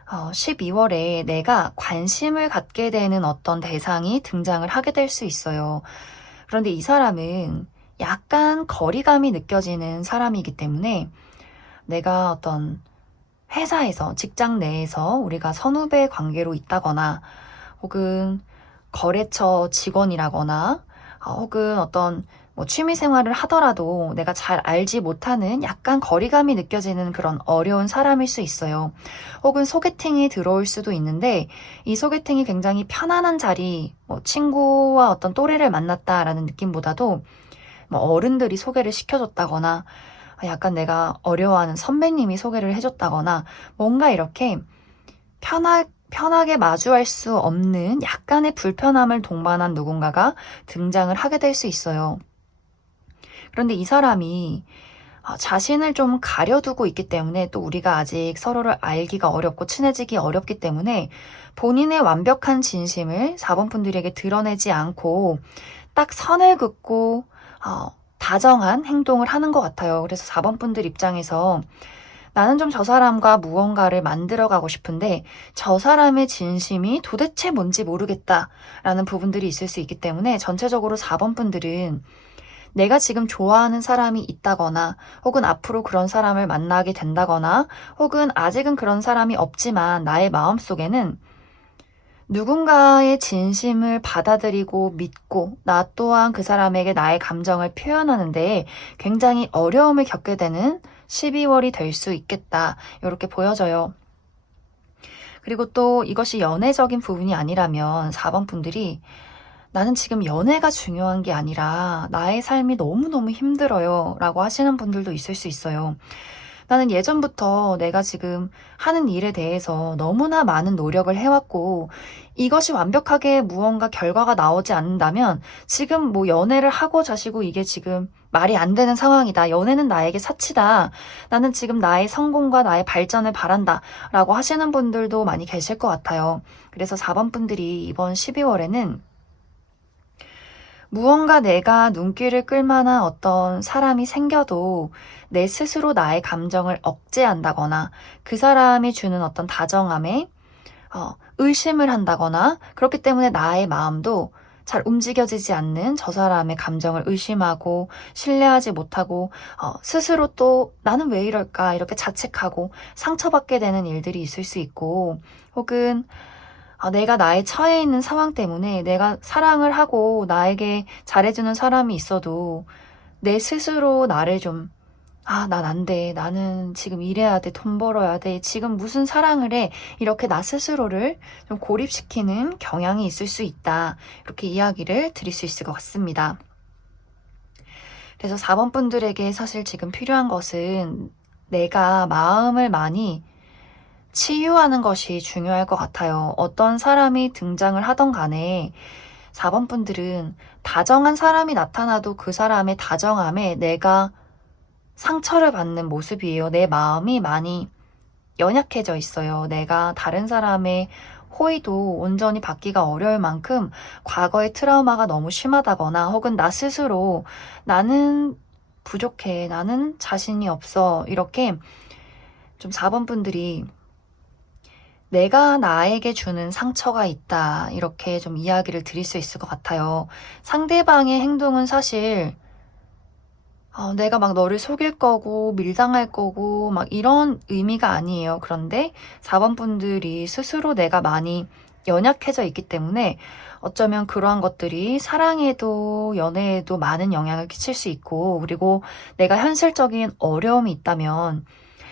12월에 내가 관심을 갖게 되는 어떤 대상이 등장을 하게 될 수 있어요. 그런데 이 사람은 약간 거리감이 느껴지는 사람이기 때문에 내가 어떤 회사에서, 직장 내에서 우리가 선후배 관계로 있다거나 혹은 거래처 직원이라거나 혹은 어떤 뭐 취미 생활을 하더라도 내가 잘 알지 못하는 약간 거리감이 느껴지는 그런 어려운 사람일 수 있어요. 혹은 소개팅이 들어올 수도 있는데 이 소개팅이 굉장히 편안한 자리, 뭐 친구와 어떤 또래를 만났다라는 느낌보다도 뭐 어른들이 소개를 시켜줬다거나 약간 내가 어려워하는 선배님이 소개를 해줬다거나 뭔가 이렇게 편하게 마주할 수 없는 약간의 불편함을 동반한 누군가가 등장을 하게 될 수 있어요. 그런데 이 사람이 자신을 좀 가려두고 있기 때문에 또 우리가 아직 서로를 알기가 어렵고 친해지기 어렵기 때문에 본인의 완벽한 진심을 4번 분들에게 드러내지 않고 딱 선을 긋고 다정한 행동을 하는 것 같아요. 그래서 4번 분들 입장에서 나는 좀 저 사람과 무언가를 만들어가고 싶은데 저 사람의 진심이 도대체 뭔지 모르겠다라는 부분들이 있을 수 있기 때문에 전체적으로 4번 분들은 내가 지금 좋아하는 사람이 있다거나 혹은 앞으로 그런 사람을 만나게 된다거나 혹은 아직은 그런 사람이 없지만 나의 마음속에는 누군가의 진심을 받아들이고 믿고 나 또한 그 사람에게 나의 감정을 표현하는데 굉장히 어려움을 겪게 되는 12월이 될 수 있겠다. 이렇게 보여져요. 그리고 또 이것이 연애적인 부분이 아니라면 4번 분들이 나는 지금 연애가 중요한 게 아니라 나의 삶이 너무너무 힘들어요 라고 하시는 분들도 있을 수 있어요. 나는 예전부터 내가 지금 하는 일에 대해서 너무나 많은 노력을 해왔고 이것이 완벽하게 무언가 결과가 나오지 않는다면 지금 뭐 연애를 하고 자시고 이게 지금 말이 안 되는 상황이다. 연애는 나에게 사치다. 나는 지금 나의 성공과 나의 발전을 바란다. 라고 하시는 분들도 많이 계실 것 같아요. 그래서 4번 분들이 이번 12월에는 무언가 내가 눈길을 끌만한 어떤 사람이 생겨도 내 스스로 나의 감정을 억제한다거나 그 사람이 주는 어떤 다정함에 의심을 한다거나 그렇기 때문에 나의 마음도 잘 움직여지지 않는 저 사람의 감정을 의심하고 신뢰하지 못하고 스스로 또 나는 왜 이럴까 이렇게 자책하고 상처받게 되는 일들이 있을 수 있고 혹은 내가 나의 처해 있는 상황 때문에 내가 사랑을 하고 나에게 잘해주는 사람이 있어도 내 스스로 나를 좀 난 안 돼. 나는 지금 일해야 돼. 돈 벌어야 돼. 지금 무슨 사랑을 해. 이렇게 나 스스로를 좀 고립시키는 경향이 있을 수 있다. 이렇게 이야기를 드릴 수 있을 것 같습니다. 그래서 4번 분들에게 사실 지금 필요한 것은 내가 마음을 많이 치유하는 것이 중요할 것 같아요. 어떤 사람이 등장을 하던 간에 4번 분들은 다정한 사람이 나타나도 그 사람의 다정함에 내가 상처를 받는 모습이에요. 내 마음이 많이 연약해져 있어요. 내가 다른 사람의 호의도 온전히 받기가 어려울 만큼 과거의 트라우마가 너무 심하다거나 혹은 나 스스로 나는 부족해, 나는 자신이 없어 이렇게 좀 4번 분들이 내가 나에게 주는 상처가 있다. 이렇게 좀 이야기를 드릴 수 있을 것 같아요. 상대방의 행동은 사실 내가 막 너를 속일 거고 밀당할 거고 막 이런 의미가 아니에요. 그런데 4번 분들이 스스로 내가 많이 연약해져 있기 때문에 어쩌면 그러한 것들이 사랑에도 연애에도 많은 영향을 끼칠 수 있고 그리고 내가 현실적인 어려움이 있다면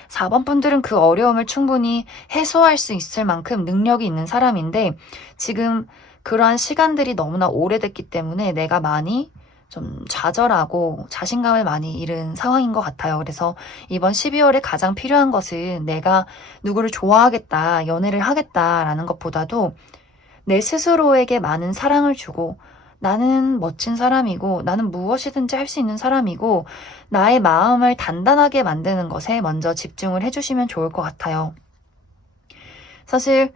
4번 분들은 그 어려움을 충분히 해소할 수 있을 만큼 능력이 있는 사람인데 지금 그러한 시간들이 너무나 오래됐기 때문에 내가 많이 좀 좌절하고 자신감을 많이 잃은 상황인 것 같아요. 그래서 이번 12월에 가장 필요한 것은 내가 누구를 좋아하겠다, 연애를 하겠다라는 것보다도 내 스스로에게 많은 사랑을 주고 나는 멋진 사람이고 나는 무엇이든지 할 수 있는 사람이고 나의 마음을 단단하게 만드는 것에 먼저 집중을 해주시면 좋을 것 같아요. 사실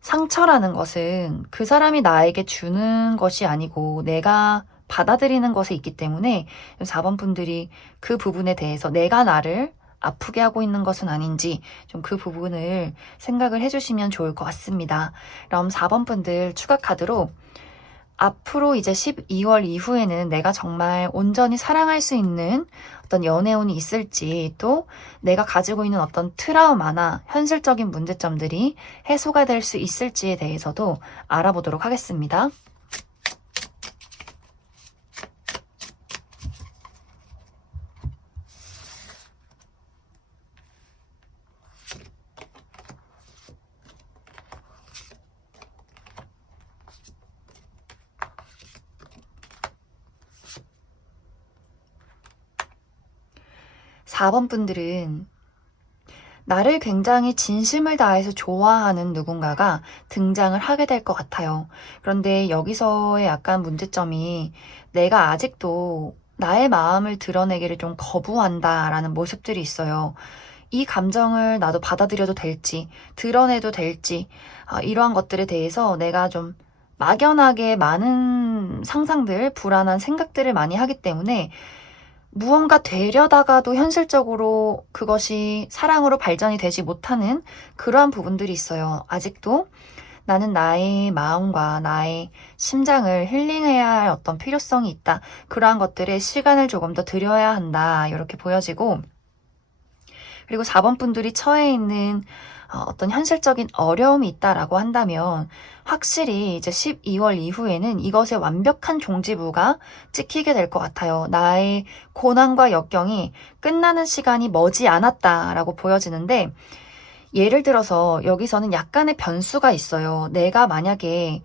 상처라는 것은 그 사람이 나에게 주는 것이 아니고 내가 받아들이는 것에 있기 때문에 4번 분들이 그 부분에 대해서 내가 나를 아프게 하고 있는 것은 아닌지 좀 그 부분을 생각을 해주시면 좋을 것 같습니다. 그럼 4번 분들 추가 카드로 앞으로 이제 12월 이후에는 내가 정말 온전히 사랑할 수 있는 어떤 연애운이 있을지 또 내가 가지고 있는 어떤 트라우마나 현실적인 문제점들이 해소가 될 수 있을지에 대해서도 알아보도록 하겠습니다. 4번 분들은 나를 굉장히 진심을 다해서 좋아하는 누군가가 등장을 하게 될 것 같아요. 그런데 여기서의 약간 문제점이 내가 아직도 나의 마음을 드러내기를 좀 거부한다라는 모습들이 있어요. 이 감정을 나도 받아들여도 될지, 드러내도 될지, 이러한 것들에 대해서 내가 좀 막연하게 많은 상상들, 불안한 생각들을 많이 하기 때문에 무언가 되려다가도 현실적으로 그것이 사랑으로 발전이 되지 못하는 그러한 부분들이 있어요. 아직도 나는 나의 마음과 나의 심장을 힐링해야 할 어떤 필요성이 있다. 그러한 것들에 시간을 조금 더 들여야 한다. 이렇게 보여지고, 그리고 4번 분들이 처해 있는 어떤 현실적인 어려움이 있다라고 한다면 확실히 이제 12월 이후에는 이것의 완벽한 종지부가 찍히게 될 것 같아요. 나의 고난과 역경이 끝나는 시간이 머지 않았다라고 보여지는데, 예를 들어서 여기서는 약간의 변수가 있어요. 내가 만약에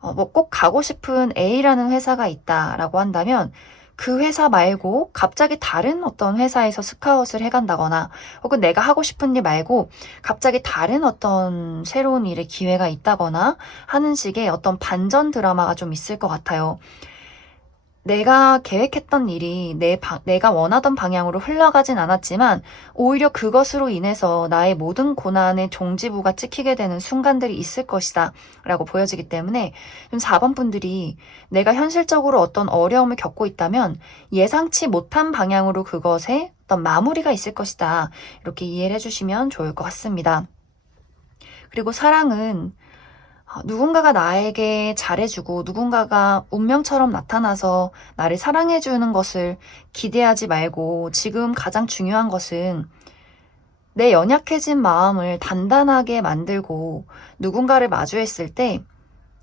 뭐 꼭 가고 싶은 A라는 회사가 있다라고 한다면 그 회사 말고 갑자기 다른 어떤 회사에서 스카웃을 해간다거나, 혹은 내가 하고 싶은 일 말고 갑자기 다른 어떤 새로운 일의 기회가 있다거나 하는 식의 어떤 반전 드라마가 좀 있을 것 같아요. 내가 계획했던 일이 내가 원하던 방향으로 흘러가진 않았지만 오히려 그것으로 인해서 나의 모든 고난의 종지부가 찍히게 되는 순간들이 있을 것이다 라고 보여지기 때문에 좀 4번 분들이 내가 현실적으로 어떤 어려움을 겪고 있다면 예상치 못한 방향으로 그것에 어떤 마무리가 있을 것이다, 이렇게 이해를 해주시면 좋을 것 같습니다. 그리고 사랑은 누군가가 나에게 잘해주고 누군가가 운명처럼 나타나서 나를 사랑해주는 것을 기대하지 말고, 지금 가장 중요한 것은 내 연약해진 마음을 단단하게 만들고 누군가를 마주했을 때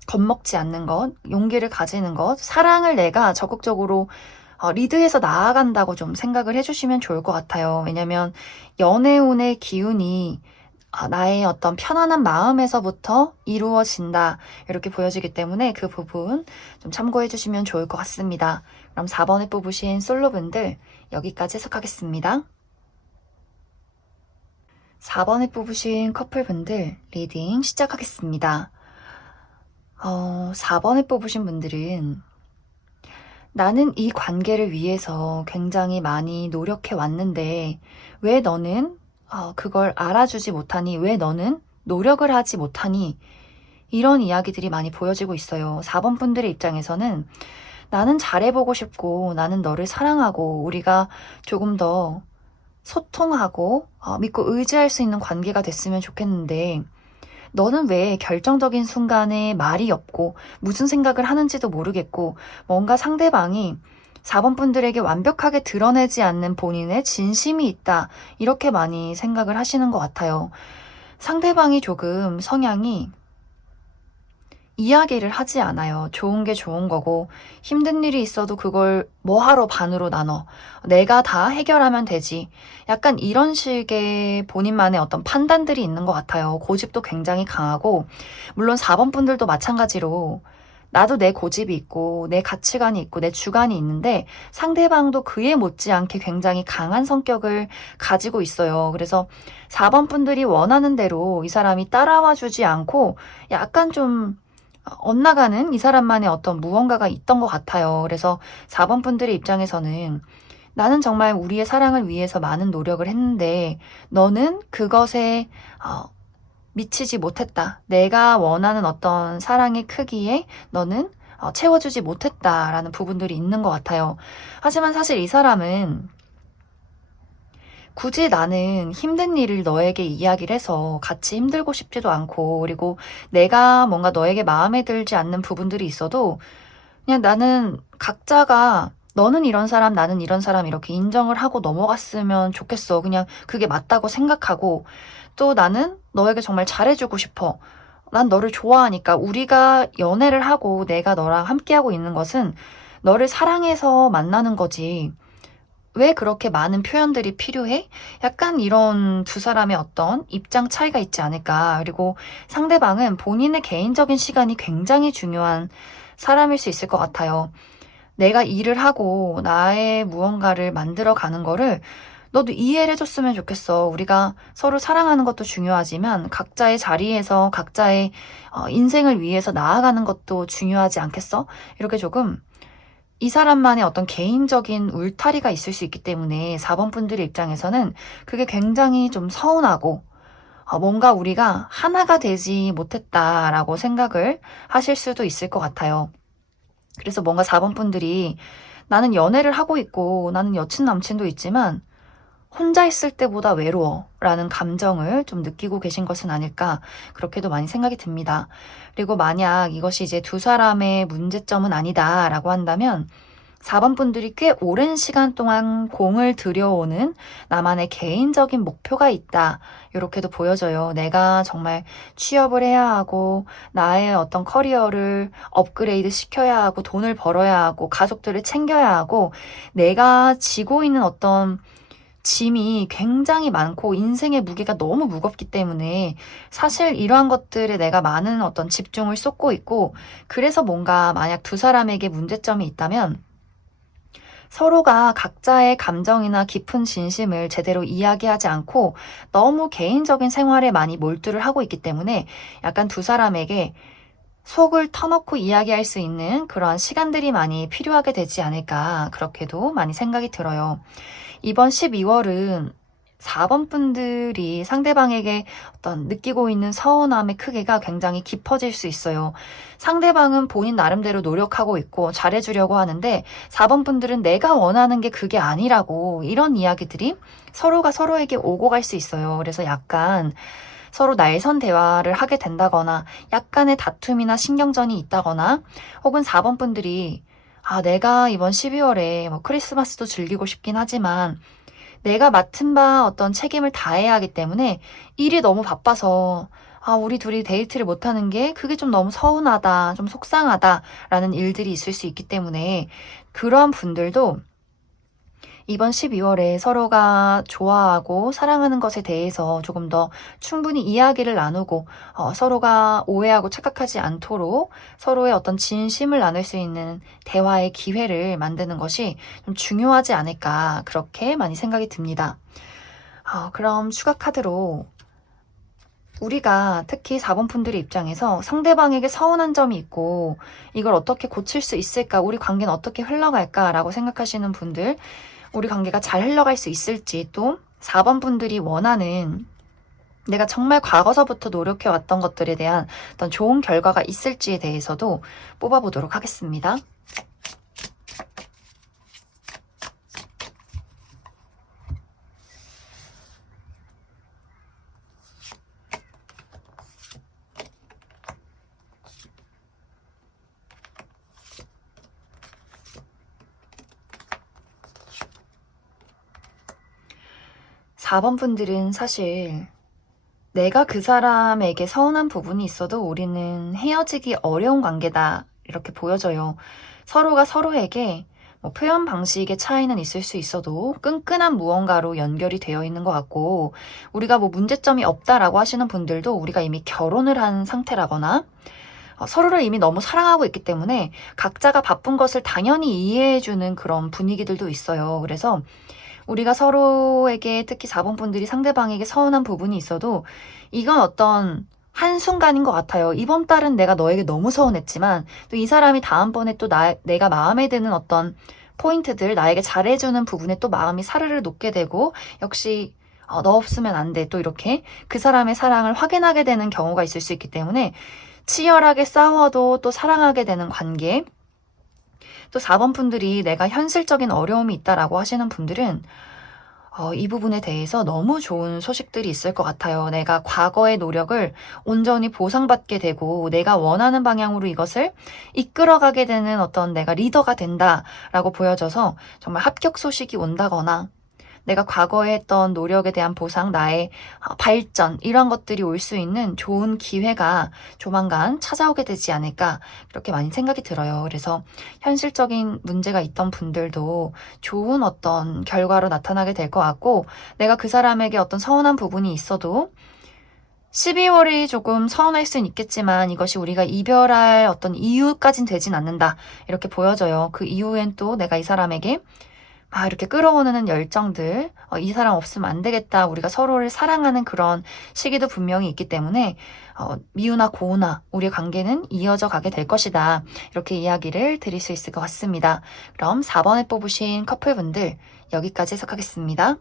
겁먹지 않는 것, 용기를 가지는 것, 사랑을 내가 적극적으로 리드해서 나아간다고 좀 생각을 해주시면 좋을 것 같아요. 왜냐면 연애운의 기운이 나의 어떤 편안한 마음에서부터 이루어진다, 이렇게 보여지기 때문에 그 부분 좀 참고해 주시면 좋을 것 같습니다. 그럼 4번에 뽑으신 솔로분들 여기까지 해석하겠습니다. 4번에 뽑으신 커플분들 리딩 시작하겠습니다. 4번에 뽑으신 분들은 나는 이 관계를 위해서 굉장히 많이 노력해 왔는데 왜 너는 그걸 알아주지 못하니? 왜 너는 노력을 하지 못하니? 이런 이야기들이 많이 보여지고 있어요. 4번 분들의 입장에서는 나는 잘해보고 싶고 나는 너를 사랑하고 우리가 조금 더 소통하고 믿고 의지할 수 있는 관계가 됐으면 좋겠는데 너는 왜 결정적인 순간에 말이 없고 무슨 생각을 하는지도 모르겠고 뭔가 상대방이 4번 분들에게 완벽하게 드러내지 않는 본인의 진심이 있다, 이렇게 많이 생각을 하시는 것 같아요. 상대방이 조금 성향이 이야기를 하지 않아요. 좋은 게 좋은 거고 힘든 일이 있어도 그걸 뭐하러 반으로 나눠. 내가 다 해결하면 되지. 약간 이런 식의 본인만의 어떤 판단들이 있는 것 같아요. 고집도 굉장히 강하고, 물론 4번 분들도 마찬가지로 나도 내 고집이 있고 내 가치관이 있고 내 주관이 있는데 상대방도 그에 못지않게 굉장히 강한 성격을 가지고 있어요. 그래서 4번 분들이 원하는 대로 이 사람이 따라와 주지 않고 약간 좀 엇나가는 이 사람만의 어떤 무언가가 있던 것 같아요. 그래서 4번 분들의 입장에서는 나는 정말 우리의 사랑을 위해서 많은 노력을 했는데 너는 그것에 미치지 못했다. 내가 원하는 어떤 사랑의 크기에 너는 채워주지 못했다라는 부분들이 있는 것 같아요. 하지만 사실 이 사람은 굳이 나는 힘든 일을 너에게 이야기를 해서 같이 힘들고 싶지도 않고, 그리고 내가 뭔가 너에게 마음에 들지 않는 부분들이 있어도 그냥 나는 각자가 너는 이런 사람, 나는 이런 사람 이렇게 인정을 하고 넘어갔으면 좋겠어. 그냥 그게 맞다고 생각하고, 또 나는 너에게 정말 잘해주고 싶어. 난 너를 좋아하니까 우리가 연애를 하고 내가 너랑 함께하고 있는 것은 너를 사랑해서 만나는 거지. 왜 그렇게 많은 표현들이 필요해? 약간 이런 두 사람의 어떤 입장 차이가 있지 않을까. 그리고 상대방은 본인의 개인적인 시간이 굉장히 중요한 사람일 수 있을 것 같아요. 내가 일을 하고 나의 무언가를 만들어 가는 거를 너도 이해를 해줬으면 좋겠어. 우리가 서로 사랑하는 것도 중요하지만 각자의 자리에서 각자의 인생을 위해서 나아가는 것도 중요하지 않겠어? 이렇게 조금 이 사람만의 어떤 개인적인 울타리가 있을 수 있기 때문에 4번 분들의 입장에서는 그게 굉장히 좀 서운하고 뭔가 우리가 하나가 되지 못했다라고 생각을 하실 수도 있을 것 같아요. 그래서 뭔가 4번 분들이 나는 연애를 하고 있고 나는 여친 남친도 있지만 혼자 있을 때보다 외로워 라는 감정을 좀 느끼고 계신 것은 아닐까 그렇게도 많이 생각이 듭니다. 그리고 만약 이것이 이제 두 사람의 문제점은 아니다 라고 한다면 4번 분들이 꽤 오랜 시간 동안 공을 들여오는 나만의 개인적인 목표가 있다. 이렇게도 보여져요. 내가 정말 취업을 해야 하고 나의 어떤 커리어를 업그레이드 시켜야 하고 돈을 벌어야 하고 가족들을 챙겨야 하고 내가 지고 있는 어떤 짐이 굉장히 많고 인생의 무게가 너무 무겁기 때문에 사실 이러한 것들에 내가 많은 어떤 집중을 쏟고 있고 그래서 뭔가 만약 두 사람에게 문제점이 있다면 서로가 각자의 감정이나 깊은 진심을 제대로 이야기하지 않고 너무 개인적인 생활에 많이 몰두를 하고 있기 때문에 약간 두 사람에게 속을 터놓고 이야기할 수 있는 그러한 시간들이 많이 필요하게 되지 않을까 그렇게도 많이 생각이 들어요. 이번 12월은 4번 분들이 상대방에게 어떤 느끼고 있는 서운함의 크기가 굉장히 깊어질 수 있어요. 상대방은 본인 나름대로 노력하고 있고 잘해주려고 하는데 4번 분들은 내가 원하는 게 그게 아니라고 이런 이야기들이 서로가 서로에게 오고 갈 수 있어요. 그래서 약간 서로 날선 대화를 하게 된다거나 약간의 다툼이나 신경전이 있다거나 혹은 4번 분들이 내가 이번 12월에 뭐 크리스마스도 즐기고 싶긴 하지만 내가 맡은 바 어떤 책임을 다해야 하기 때문에 일이 너무 바빠서 우리 둘이 데이트를 못하는 게 그게 좀 너무 서운하다, 좀 속상하다라는 일들이 있을 수 있기 때문에 그러한 분들도 이번 12월에 서로가 좋아하고 사랑하는 것에 대해서 조금 더 충분히 이야기를 나누고 서로가 오해하고 착각하지 않도록 서로의 어떤 진심을 나눌 수 있는 대화의 기회를 만드는 것이 좀 중요하지 않을까 그렇게 많이 생각이 듭니다. 그럼 추가 카드로 우리가 특히 4번 분들의 입장에서 상대방에게 서운한 점이 있고 이걸 어떻게 고칠 수 있을까, 우리 관계는 어떻게 흘러갈까라고 생각하시는 분들, 우리 관계가 잘 흘러갈 수 있을지, 또 4번 분들이 원하는 내가 정말 과거서부터 노력해왔던 것들에 대한 어떤 좋은 결과가 있을지에 대해서도 뽑아보도록 하겠습니다. 4번 분들은 사실 내가 그 사람에게 서운한 부분이 있어도 우리는 헤어지기 어려운 관계다 이렇게 보여져요. 서로가 서로에게 표현 방식의 차이는 있을 수 있어도 끈끈한 무언가로 연결이 되어 있는 것 같고, 우리가 문제점이 없다라고 하시는 분들도 우리가 이미 결혼을 한 상태라거나 서로를 이미 너무 사랑하고 있기 때문에 각자가 바쁜 것을 당연히 이해해주는 그런 분위기들도 있어요. 그래서 우리가 서로에게 특히 4번 분들이 상대방에게 서운한 부분이 있어도 이건 어떤 한순간인 것 같아요. 이번 달은 내가 너에게 너무 서운했지만 또 이 사람이 다음번에 또 내가 마음에 드는 어떤 포인트들, 나에게 잘해주는 부분에 또 마음이 사르르 녹게 되고 역시 너 없으면 안 돼. 또 이렇게 그 사람의 사랑을 확인하게 되는 경우가 있을 수 있기 때문에 치열하게 싸워도 또 사랑하게 되는 관계, 또 4번 분들이 내가 현실적인 어려움이 있다라고 하시는 분들은 이 부분에 대해서 너무 좋은 소식들이 있을 것 같아요. 내가 과거의 노력을 온전히 보상받게 되고 내가 원하는 방향으로 이것을 이끌어가게 되는 어떤 내가 리더가 된다라고 보여져서 정말 합격 소식이 온다거나 내가 과거에 했던 노력에 대한 보상, 나의 발전, 이런 것들이 올 수 있는 좋은 기회가 조만간 찾아오게 되지 않을까 그렇게 많이 생각이 들어요. 그래서 현실적인 문제가 있던 분들도 좋은 어떤 결과로 나타나게 될 것 같고, 내가 그 사람에게 어떤 서운한 부분이 있어도 12월이 조금 서운할 수는 있겠지만 이것이 우리가 이별할 어떤 이유까진 되진 않는다 이렇게 보여져요. 그 이후엔 또 내가 이 사람에게 막 이렇게 끌어오르는 열정들, 이 사람 없으면 안 되겠다, 우리가 서로를 사랑하는 그런 시기도 분명히 있기 때문에 미우나 고우나 우리 관계는 이어져 가게 될 것이다. 이렇게 이야기를 드릴 수 있을 것 같습니다. 그럼 4번에 뽑으신 커플분들 여기까지 해석하겠습니다.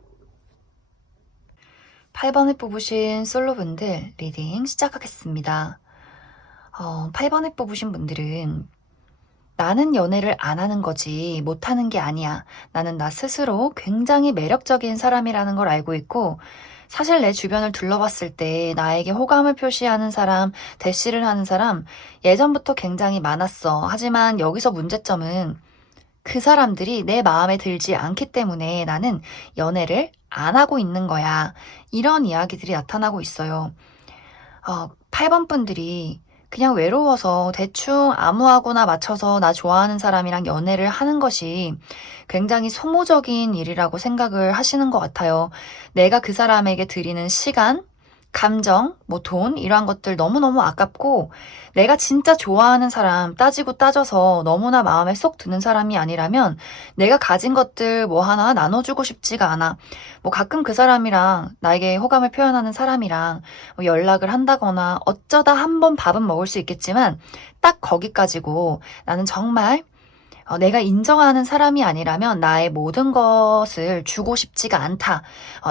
8번에 뽑으신 솔로분들 리딩 시작하겠습니다. 8번에 뽑으신 분들은 나는 연애를 안 하는 거지 못하는 게 아니야. 나는 나 스스로 굉장히 매력적인 사람이라는 걸 알고 있고 사실 내 주변을 둘러봤을 때 나에게 호감을 표시하는 사람, 대시를 하는 사람 예전부터 굉장히 많았어. 하지만 여기서 문제점은 그 사람들이 내 마음에 들지 않기 때문에 나는 연애를 안 하고 있는 거야. 이런 이야기들이 나타나고 있어요. 8번 분들이 그냥 외로워서 대충 아무하고나 맞춰서 나 좋아하는 사람이랑 연애를 하는 것이 굉장히 소모적인 일이라고 생각을 하시는 것 같아요. 내가 그 사람에게 드리는 시간, 감정, 돈, 이러한 것들 너무너무 아깝고 내가 진짜 좋아하는 사람 따지고 따져서 너무나 마음에 쏙 드는 사람이 아니라면 내가 가진 것들 하나 나눠주고 싶지가 않아. 가끔 그 사람이랑 나에게 호감을 표현하는 사람이랑 연락을 한다거나 어쩌다 한 번 밥은 먹을 수 있겠지만 딱 거기까지고 나는 정말 내가 인정하는 사람이 아니라면 나의 모든 것을 주고 싶지가 않다.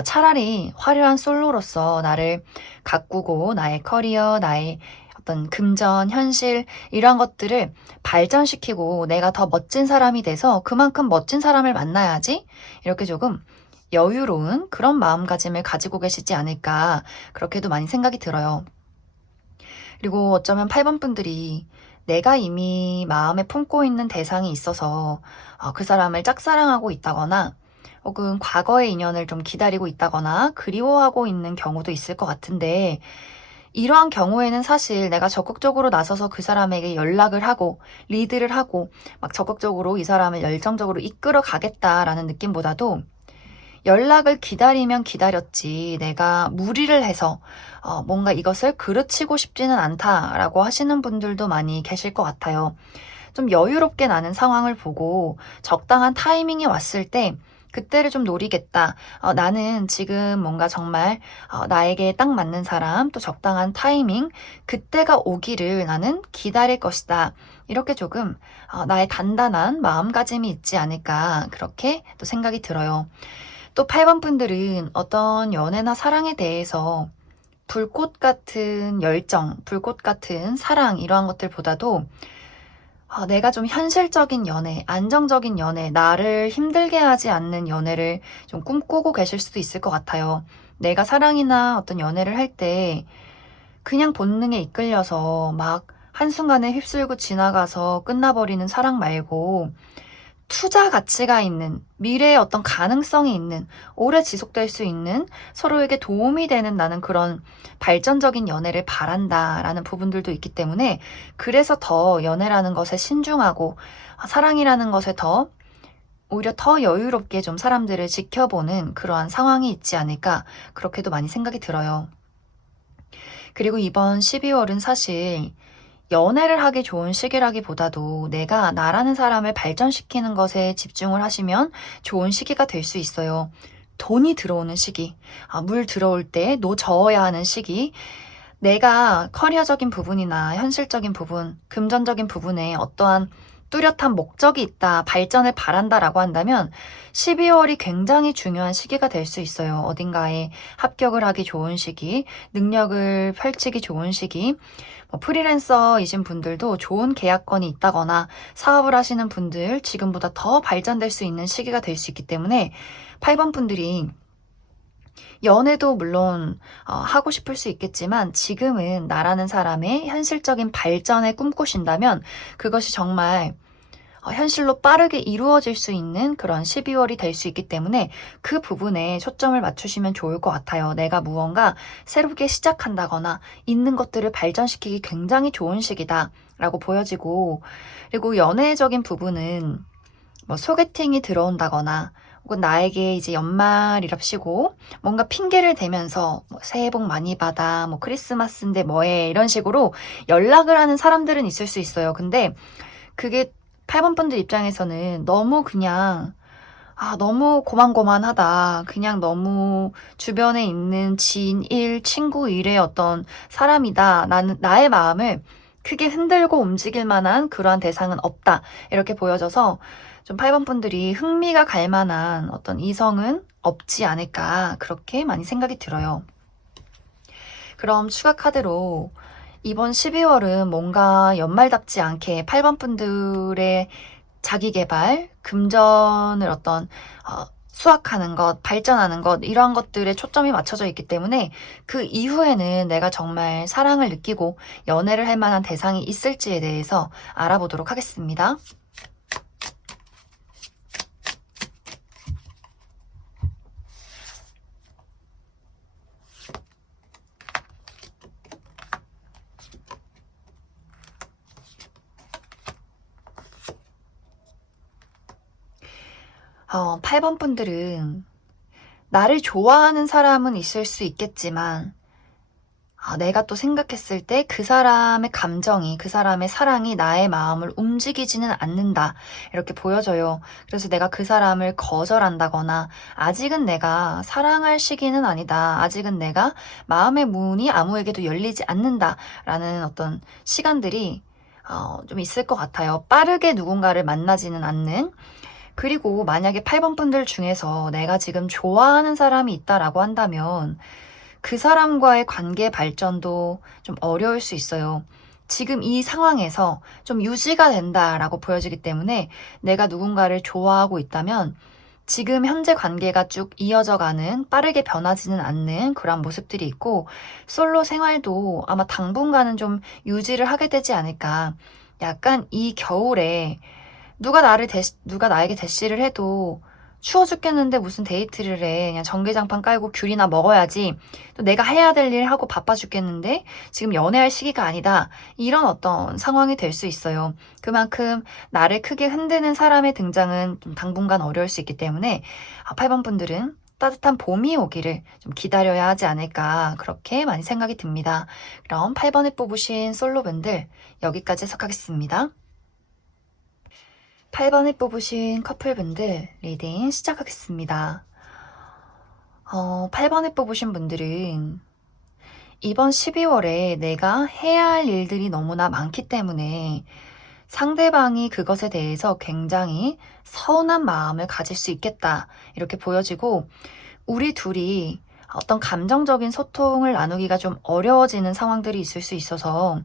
차라리 화려한 솔로로서 나를 가꾸고 나의 커리어, 나의 어떤 금전, 현실 이런 것들을 발전시키고 내가 더 멋진 사람이 돼서 그만큼 멋진 사람을 만나야지. 이렇게 조금 여유로운 그런 마음가짐을 가지고 계시지 않을까 그렇게도 많이 생각이 들어요. 그리고 어쩌면 8번 분들이 내가 이미 마음에 품고 있는 대상이 있어서 그 사람을 짝사랑하고 있다거나 혹은 과거의 인연을 좀 기다리고 있다거나 그리워하고 있는 경우도 있을 것 같은데 이러한 경우에는 사실 내가 적극적으로 나서서 그 사람에게 연락을 하고 리드를 하고 막 적극적으로 이 사람을 열정적으로 이끌어 가겠다라는 느낌보다도 연락을 기다리면 기다렸지 내가 무리를 해서 뭔가 이것을 그르치고 싶지는 않다라고 하시는 분들도 많이 계실 것 같아요. 좀 여유롭게 나는 상황을 보고 적당한 타이밍이 왔을 때 그때를 좀 노리겠다. 나는 지금 뭔가 정말 나에게 딱 맞는 사람 또 적당한 타이밍 그때가 오기를 나는 기다릴 것이다. 이렇게 조금 나의 단단한 마음가짐이 있지 않을까 그렇게 또 생각이 들어요. 또 8번 분들은 어떤 연애나 사랑에 대해서 불꽃 같은 열정, 불꽃 같은 사랑 이러한 것들보다도 내가 좀 현실적인 연애, 안정적인 연애, 나를 힘들게 하지 않는 연애를 좀 꿈꾸고 계실 수도 있을 것 같아요. 내가 사랑이나 어떤 연애를 할 때 그냥 본능에 이끌려서 막 한순간에 휩쓸고 지나가서 끝나버리는 사랑 말고 투자 가치가 있는 미래의 어떤 가능성이 있는 오래 지속될 수 있는 서로에게 도움이 되는 나는 그런 발전적인 연애를 바란다라는 부분들도 있기 때문에 그래서 더 연애라는 것에 신중하고 사랑이라는 것에 더 오히려 더 여유롭게 좀 사람들을 지켜보는 그러한 상황이 있지 않을까 그렇게도 많이 생각이 들어요. 그리고 이번 12월은 사실 연애를 하기 좋은 시기라기보다도 내가 나라는 사람을 발전시키는 것에 집중을 하시면 좋은 시기가 될 수 있어요. 돈이 들어오는 시기, 물 들어올 때 노 저어야 하는 시기, 내가 커리어적인 부분이나 현실적인 부분, 금전적인 부분에 어떠한 뚜렷한 목적이 있다, 발전을 바란다라고 한다면 12월이 굉장히 중요한 시기가 될 수 있어요. 어딘가에 합격을 하기 좋은 시기, 능력을 펼치기 좋은 시기, 프리랜서이신 분들도 좋은 계약건이 있다거나 사업을 하시는 분들 지금보다 더 발전될 수 있는 시기가 될 수 있기 때문에 8번 분들이 연애도 물론 하고 싶을 수 있겠지만 지금은 나라는 사람의 현실적인 발전을 꿈꾸신다면 그것이 정말 현실로 빠르게 이루어질 수 있는 그런 12월이 될 수 있기 때문에 그 부분에 초점을 맞추시면 좋을 것 같아요. 내가 무언가 새롭게 시작한다거나 있는 것들을 발전시키기 굉장히 좋은 시기다 라고 보여지고 그리고 연애적인 부분은 소개팅이 들어온다거나 혹은 나에게 이제 연말이랍시고 뭔가 핑계를 대면서 새해 복 많이 받아, 크리스마스인데 뭐해 이런 식으로 연락을 하는 사람들은 있을 수 있어요. 근데 그게 8번 분들 입장에서는 너무 그냥 너무 고만고만하다. 그냥 너무 주변에 있는 지인 일, 친구 일의 어떤 사람이다. 나의 마음을 크게 흔들고 움직일 만한 그러한 대상은 없다. 이렇게 보여져서 좀 8번 분들이 흥미가 갈 만한 어떤 이성은 없지 않을까. 그렇게 많이 생각이 들어요. 그럼 추가 카드로 이번 12월은 뭔가 연말답지 않게 8번 분들의 자기 개발, 금전을 수확하는 것, 발전하는 것, 이러한 것들에 초점이 맞춰져 있기 때문에 그 이후에는 내가 정말 사랑을 느끼고 연애를 할 만한 대상이 있을지에 대해서 알아보도록 하겠습니다. 8번 분들은 나를 좋아하는 사람은 있을 수 있겠지만 내가 또 생각했을 때 그 사람의 감정이, 그 사람의 사랑이 나의 마음을 움직이지는 않는다. 이렇게 보여져요. 그래서 내가 그 사람을 거절한다거나 아직은 내가 사랑할 시기는 아니다. 아직은 내가 마음의 문이 아무에게도 열리지 않는다. 라는 어떤 시간들이 좀 있을 것 같아요. 빠르게 누군가를 만나지는 않는. 그리고 만약에 8번 분들 중에서 내가 지금 좋아하는 사람이 있다라고 한다면 그 사람과의 관계 발전도 좀 어려울 수 있어요. 지금 이 상황에서 좀 유지가 된다라고 보여지기 때문에 내가 누군가를 좋아하고 있다면 지금 현재 관계가 쭉 이어져 가는 빠르게 변하지는 않는 그런 모습들이 있고 솔로 생활도 아마 당분간은 좀 유지를 하게 되지 않을까. 약간 이 겨울에 누가 나에게 대시를 해도 추워 죽겠는데 무슨 데이트를 해. 그냥 전기장판 깔고 귤이나 먹어야지. 또 내가 해야 될 일 하고 바빠 죽겠는데 지금 연애할 시기가 아니다. 이런 어떤 상황이 될 수 있어요. 그만큼 나를 크게 흔드는 사람의 등장은 좀 당분간 어려울 수 있기 때문에 8번 분들은 따뜻한 봄이 오기를 좀 기다려야 하지 않을까 그렇게 많이 생각이 듭니다. 그럼 8번에 뽑으신 솔로분들 여기까지 해석하겠습니다. 8번을 뽑으신 커플분들 리딩 시작하겠습니다. 8번을 뽑으신 분들은 이번 12월에 내가 해야 할 일들이 너무나 많기 때문에 상대방이 그것에 대해서 굉장히 서운한 마음을 가질 수 있겠다. 이렇게 보여지고 우리 둘이 어떤 감정적인 소통을 나누기가 좀 어려워지는 상황들이 있을 수 있어서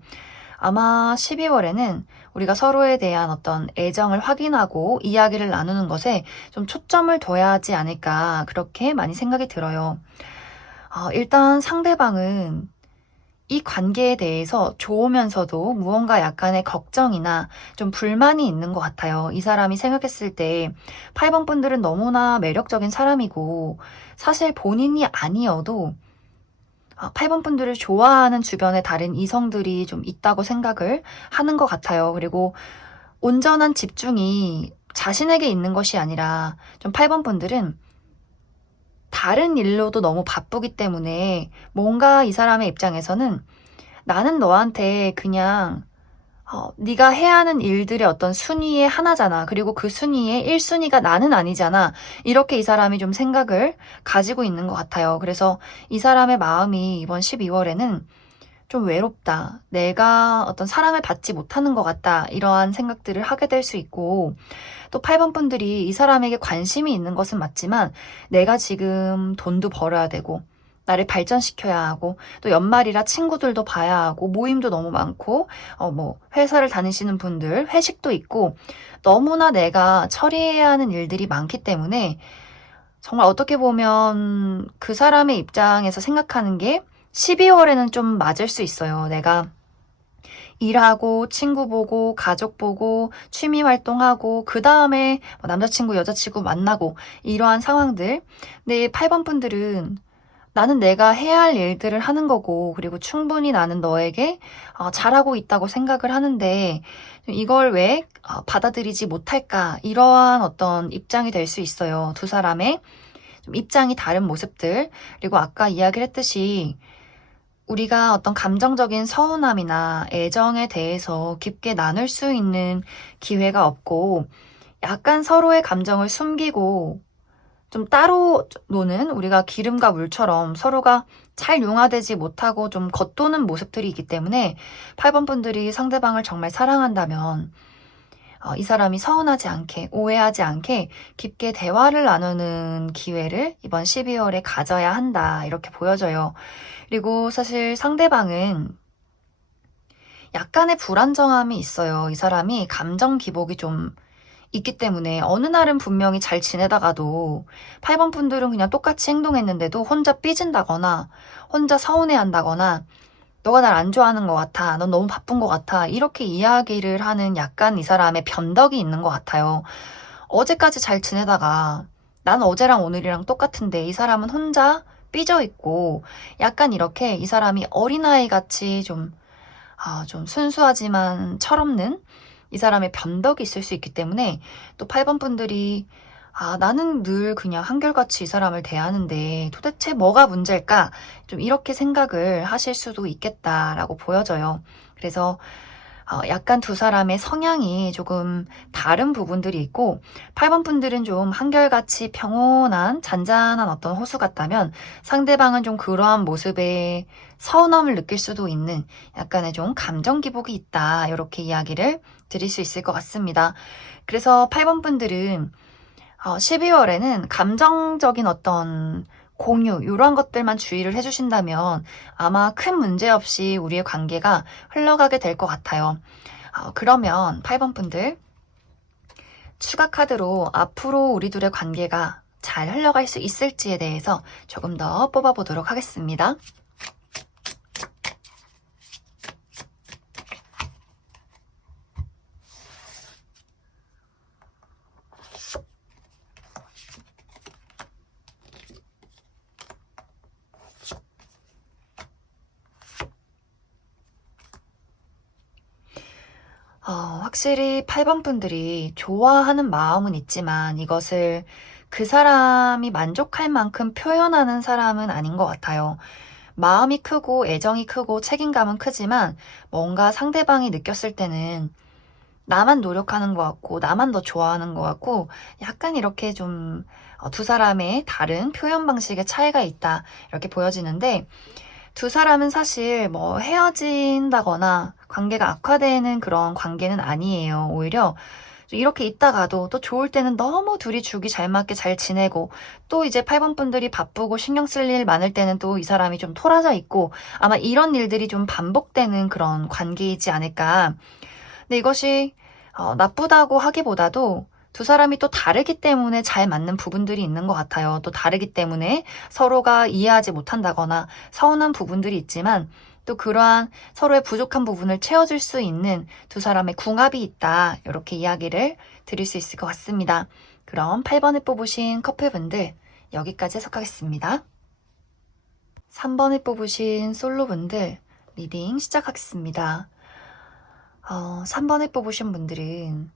아마 12월에는 우리가 서로에 대한 어떤 애정을 확인하고 이야기를 나누는 것에 좀 초점을 둬야 하지 않을까 그렇게 많이 생각이 들어요. 일단 상대방은 이 관계에 대해서 좋으면서도 무언가 약간의 걱정이나 좀 불만이 있는 것 같아요. 이 사람이 생각했을 때 8번 분들은 너무나 매력적인 사람이고 사실 본인이 아니어도 8번 분들을 좋아하는 주변에 다른 이성들이 좀 있다고 생각을 하는 것 같아요. 그리고 온전한 집중이 자신에게 있는 것이 아니라 좀 8번 분들은 다른 일로도 너무 바쁘기 때문에 뭔가 이 사람의 입장에서는 나는 너한테 그냥 네가 해야 하는 일들의 어떤 순위의 하나잖아. 그리고 그 순위의 1순위가 나는 아니잖아. 이렇게 이 사람이 좀 생각을 가지고 있는 것 같아요. 그래서 이 사람의 마음이 이번 12월에는 좀 외롭다. 내가 어떤 사랑을 받지 못하는 것 같다. 이러한 생각들을 하게 될 수 있고 또 8번 분들이 이 사람에게 관심이 있는 것은 맞지만 내가 지금 돈도 벌어야 되고 나를 발전시켜야 하고 또 연말이라 친구들도 봐야 하고 모임도 너무 많고 회사를 다니시는 분들 회식도 있고 너무나 내가 처리해야 하는 일들이 많기 때문에 정말 어떻게 보면 그 사람의 입장에서 생각하는 게 12월에는 좀 맞을 수 있어요. 내가 일하고 친구 보고 가족 보고 취미 활동하고 그 다음에 남자친구 여자친구 만나고 이러한 상황들. 근데 8번 분들은 나는 내가 해야 할 일들을 하는 거고 그리고 충분히 나는 너에게 잘하고 있다고 생각을 하는데 이걸 왜 받아들이지 못할까 이러한 어떤 입장이 될 수 있어요. 두 사람의 좀 입장이 다른 모습들 그리고 아까 이야기를 했듯이 우리가 어떤 감정적인 서운함이나 애정에 대해서 깊게 나눌 수 있는 기회가 없고 약간 서로의 감정을 숨기고 좀 따로 노는, 우리가 기름과 물처럼 서로가 잘 융화되지 못하고 좀 겉도는 모습들이 있기 때문에 8번 분들이 상대방을 정말 사랑한다면 이 사람이 서운하지 않게, 오해하지 않게 깊게 대화를 나누는 기회를 이번 12월에 가져야 한다, 이렇게 보여져요. 그리고 사실 상대방은 약간의 불안정함이 있어요. 이 사람이 감정 기복이 좀 있기 때문에 어느 날은 분명히 잘 지내다가도 8번 분들은 그냥 똑같이 행동했는데도 혼자 삐진다거나 혼자 서운해한다거나 너가 날 안 좋아하는 것 같아, 넌 너무 바쁜 것 같아, 이렇게 이야기를 하는 약간 이 사람의 변덕이 있는 것 같아요. 어제까지 잘 지내다가 난 어제랑 오늘이랑 똑같은데 이 사람은 혼자 삐져 있고, 약간 이렇게 이 사람이 어린아이 같이 좀 순수하지만 철없는 이 사람의 변덕이 있을 수 있기 때문에 또 8번 분들이 나는 늘 그냥 한결같이 이 사람을 대하는데 도대체 뭐가 문제일까? 좀 이렇게 생각을 하실 수도 있겠다라고 보여져요. 그래서 약간 두 사람의 성향이 조금 다른 부분들이 있고, 8번 분들은 좀 한결같이 평온한 잔잔한 어떤 호수 같다면 상대방은 좀 그러한 모습에 서운함을 느낄 수도 있는 약간의 좀 감정 기복이 있다, 이렇게 이야기를 드릴 수 있을 것 같습니다. 그래서 8번 분들은 12월에는 감정적인 어떤 공유, 이런 것들만 주의를 해주신다면 아마 큰 문제 없이 우리의 관계가 흘러가게 될 것 같아요. 그러면 8번 분들, 추가 카드로 앞으로 우리 둘의 관계가 잘 흘러갈 수 있을지에 대해서 조금 더 뽑아보도록 하겠습니다. 확실히 8번 분들이 좋아하는 마음은 있지만 이것을 그 사람이 만족할 만큼 표현하는 사람은 아닌 것 같아요. 마음이 크고 애정이 크고 책임감은 크지만 뭔가 상대방이 느꼈을 때는 나만 노력하는 것 같고 나만 더 좋아하는 것 같고, 약간 이렇게 좀 두 사람의 다른 표현 방식의 차이가 있다, 이렇게 보여지는데, 두 사람은 사실 뭐 헤어진다거나 관계가 악화되는 그런 관계는 아니에요. 오히려 이렇게 있다가도 또 좋을 때는 너무 둘이 죽이 잘 맞게 잘 지내고, 또 이제 8번 분들이 바쁘고 신경 쓸 일 많을 때는 또 이 사람이 좀 토라져 있고, 아마 이런 일들이 좀 반복되는 그런 관계이지 않을까. 근데 이것이 나쁘다고 하기보다도 두 사람이 또 다르기 때문에 잘 맞는 부분들이 있는 것 같아요. 또 다르기 때문에 서로가 이해하지 못한다거나 서운한 부분들이 있지만, 또 그러한 서로의 부족한 부분을 채워줄 수 있는 두 사람의 궁합이 있다, 이렇게 이야기를 드릴 수 있을 것 같습니다. 그럼 8번을 뽑으신 커플분들, 여기까지 해석하겠습니다. 3번을 뽑으신 솔로분들, 리딩 시작하겠습니다. 3번을 뽑으신 분들은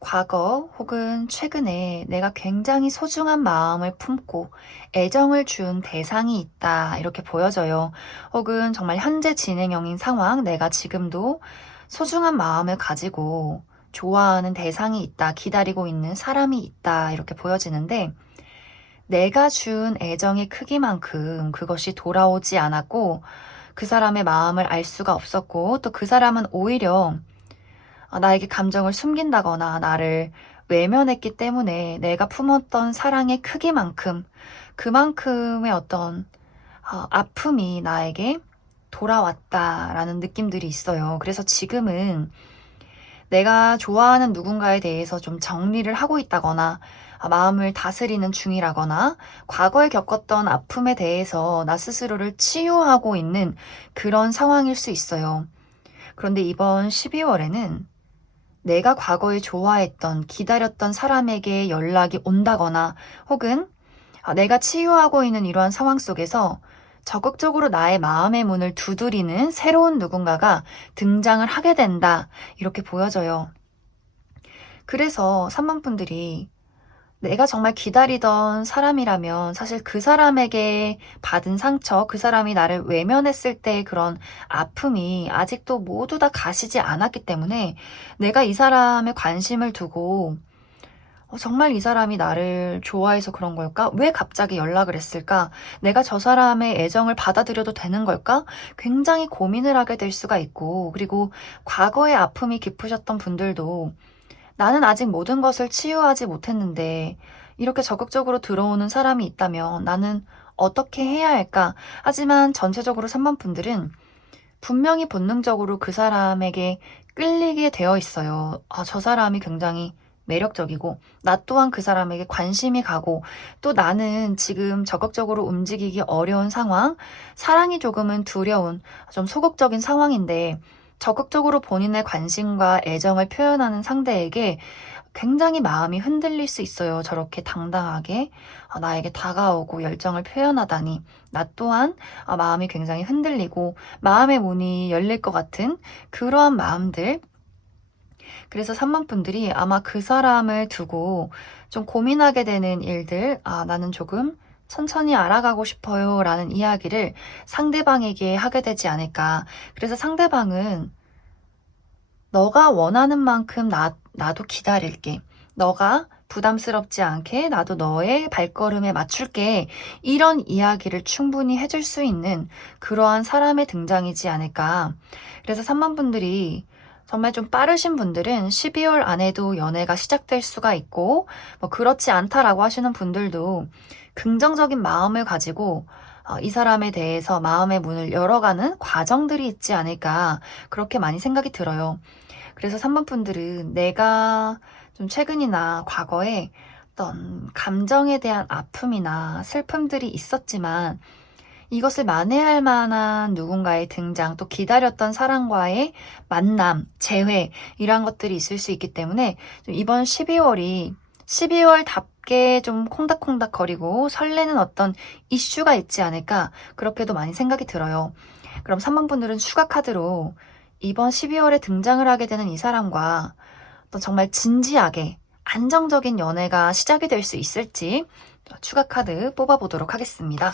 과거 혹은 최근에 내가 굉장히 소중한 마음을 품고 애정을 준 대상이 있다, 이렇게 보여져요. 혹은 정말 현재 진행형인 상황, 내가 지금도 소중한 마음을 가지고 좋아하는 대상이 있다, 기다리고 있는 사람이 있다, 이렇게 보여지는데, 내가 준 애정의 크기만큼 그것이 돌아오지 않았고 그 사람의 마음을 알 수가 없었고, 또 그 사람은 오히려 나에게 감정을 숨긴다거나 나를 외면했기 때문에 내가 품었던 사랑의 크기만큼 그만큼의 어떤 아픔이 나에게 돌아왔다라는 느낌들이 있어요. 그래서 지금은 내가 좋아하는 누군가에 대해서 좀 정리를 하고 있다거나 마음을 다스리는 중이라거나 과거에 겪었던 아픔에 대해서 나 스스로를 치유하고 있는 그런 상황일 수 있어요. 그런데 이번 12월에는 내가 과거에 좋아했던, 기다렸던 사람에게 연락이 온다거나 혹은 내가 치유하고 있는 이러한 상황 속에서 적극적으로 나의 마음의 문을 두드리는 새로운 누군가가 등장을 하게 된다, 이렇게 보여져요. 그래서 3번 분들이 내가 정말 기다리던 사람이라면 사실 그 사람에게 받은 상처, 그 사람이 나를 외면했을 때 그런 아픔이 아직도 모두 다 가시지 않았기 때문에 내가 이 사람에 관심을 두고 정말 이 사람이 나를 좋아해서 그런 걸까? 왜 갑자기 연락을 했을까? 내가 저 사람의 애정을 받아들여도 되는 걸까? 굉장히 고민을 하게 될 수가 있고, 그리고 과거의 아픔이 깊으셨던 분들도 나는 아직 모든 것을 치유하지 못했는데 이렇게 적극적으로 들어오는 사람이 있다면 나는 어떻게 해야 할까? 하지만 전체적으로 3번 분들은 분명히 본능적으로 그 사람에게 끌리게 되어 있어요. 저 사람이 굉장히 매력적이고, 나 또한 그 사람에게 관심이 가고, 또 나는 지금 적극적으로 움직이기 어려운 상황, 사랑이 조금은 두려운, 좀 소극적인 상황인데, 적극적으로 본인의 관심과 애정을 표현하는 상대에게 굉장히 마음이 흔들릴 수 있어요. 저렇게 당당하게 나에게 다가오고 열정을 표현하다니. 나 또한 마음이 굉장히 흔들리고 마음의 문이 열릴 것 같은 그러한 마음들. 그래서 3번 분들이 아마 그 사람을 두고 좀 고민하게 되는 일들, 나는 조금 천천히 알아가고 싶어요 라는 이야기를 상대방에게 하게 되지 않을까. 그래서 상대방은 너가 원하는 만큼 나도 기다릴게. 너가 부담스럽지 않게 나도 너의 발걸음에 맞출게. 이런 이야기를 충분히 해줄 수 있는 그러한 사람의 등장이지 않을까. 그래서 3번 분들이 정말 좀 빠르신 분들은 12월 안에도 연애가 시작될 수가 있고, 뭐 그렇지 않다라고 하시는 분들도 긍정적인 마음을 가지고 이 사람에 대해서 마음의 문을 열어가는 과정들이 있지 않을까. 그렇게 많이 생각이 들어요. 그래서 3번 분들은 내가 좀 최근이나 과거에 어떤 감정에 대한 아픔이나 슬픔들이 있었지만 이것을 만회할 만한 누군가의 등장, 또 기다렸던 사람과의 만남, 재회, 이러한 것들이 있을 수 있기 때문에 좀 이번 12월이 12월답게 좀 콩닥콩닥거리고 설레는 어떤 이슈가 있지 않을까, 그렇게도 많이 생각이 들어요. 그럼 3번 분들은 추가 카드로 이번 12월에 등장을 하게 되는 이 사람과 또 정말 진지하게 안정적인 연애가 시작이 될 수 있을지 추가 카드 뽑아보도록 하겠습니다.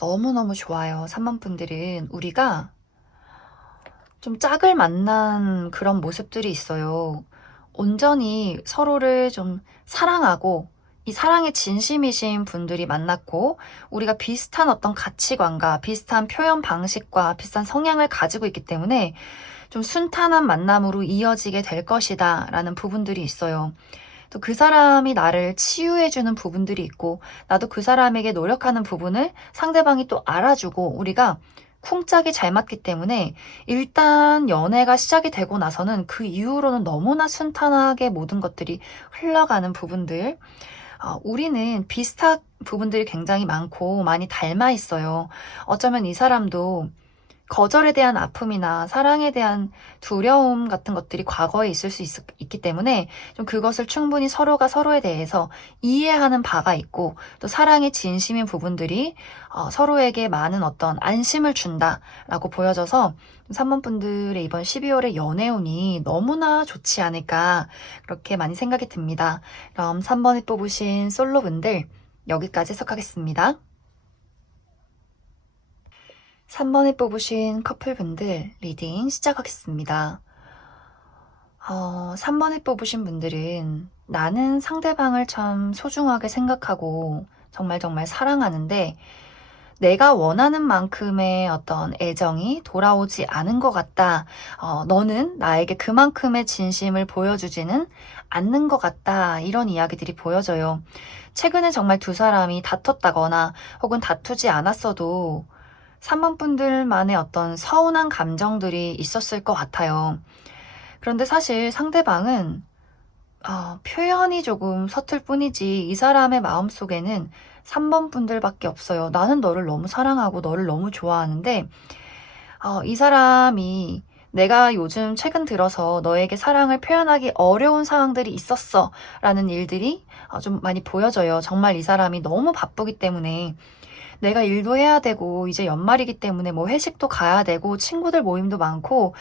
너무너무 좋아요. 3번 분들은 우리가 좀 짝을 만난 그런 모습들이 있어요. 온전히 서로를 좀 사랑하고 이 사랑에 진심이신 분들이 만났고 우리가 비슷한 어떤 가치관과 비슷한 표현 방식과 비슷한 성향을 가지고 있기 때문에 좀 순탄한 만남으로 이어지게 될 것이다 라는 부분들이 있어요. 또 그 사람이 나를 치유해주는 부분들이 있고 나도 그 사람에게 노력하는 부분을 상대방이 또 알아주고 우리가 쿵짝이 잘 맞기 때문에 일단 연애가 시작이 되고 나서는 그 이후로는 너무나 순탄하게 모든 것들이 흘러가는 부분들. 우리는 비슷한 부분들이 굉장히 많고 많이 닮아 있어요. 어쩌면 이 사람도 거절에 대한 아픔이나 사랑에 대한 두려움 같은 것들이 과거에 있을 수 있기 때문에 좀 그것을 충분히 서로가 서로에 대해서 이해하는 바가 있고 또 사랑의 진심인 부분들이 서로에게 많은 어떤 안심을 준다라고 보여져서 3번 분들의 이번 12월의 연애운이 너무나 좋지 않을까 그렇게 많이 생각이 듭니다. 그럼 3번에 뽑으신 솔로분들 여기까지 해석하겠습니다. 3번에 뽑으신 커플분들 리딩 시작하겠습니다. 3번에 뽑으신 분들은 나는 상대방을 참 소중하게 생각하고 정말 정말 사랑하는데 내가 원하는 만큼의 어떤 애정이 돌아오지 않은 것 같다. 너는 나에게 그만큼의 진심을 보여주지는 않는 것 같다. 이런 이야기들이 보여져요. 최근에 정말 두 사람이 다퉜다거나 혹은 다투지 않았어도 3번 분들만의 어떤 서운한 감정들이 있었을 것 같아요. 그런데 사실 상대방은 표현이 조금 서툴 뿐이지 이 사람의 마음속에는 3번 분들밖에 없어요. 나는 너를 너무 사랑하고 너를 너무 좋아하는데 이 사람이 내가 요즘 최근 들어서 너에게 사랑을 표현하기 어려운 상황들이 있었어 라는 일들이 좀 많이 보여져요. 정말 이 사람이 너무 바쁘기 때문에 내가 일도 해야 되고 이제 연말이기 때문에 뭐 회식도 가야 되고 친구들 모임도 많고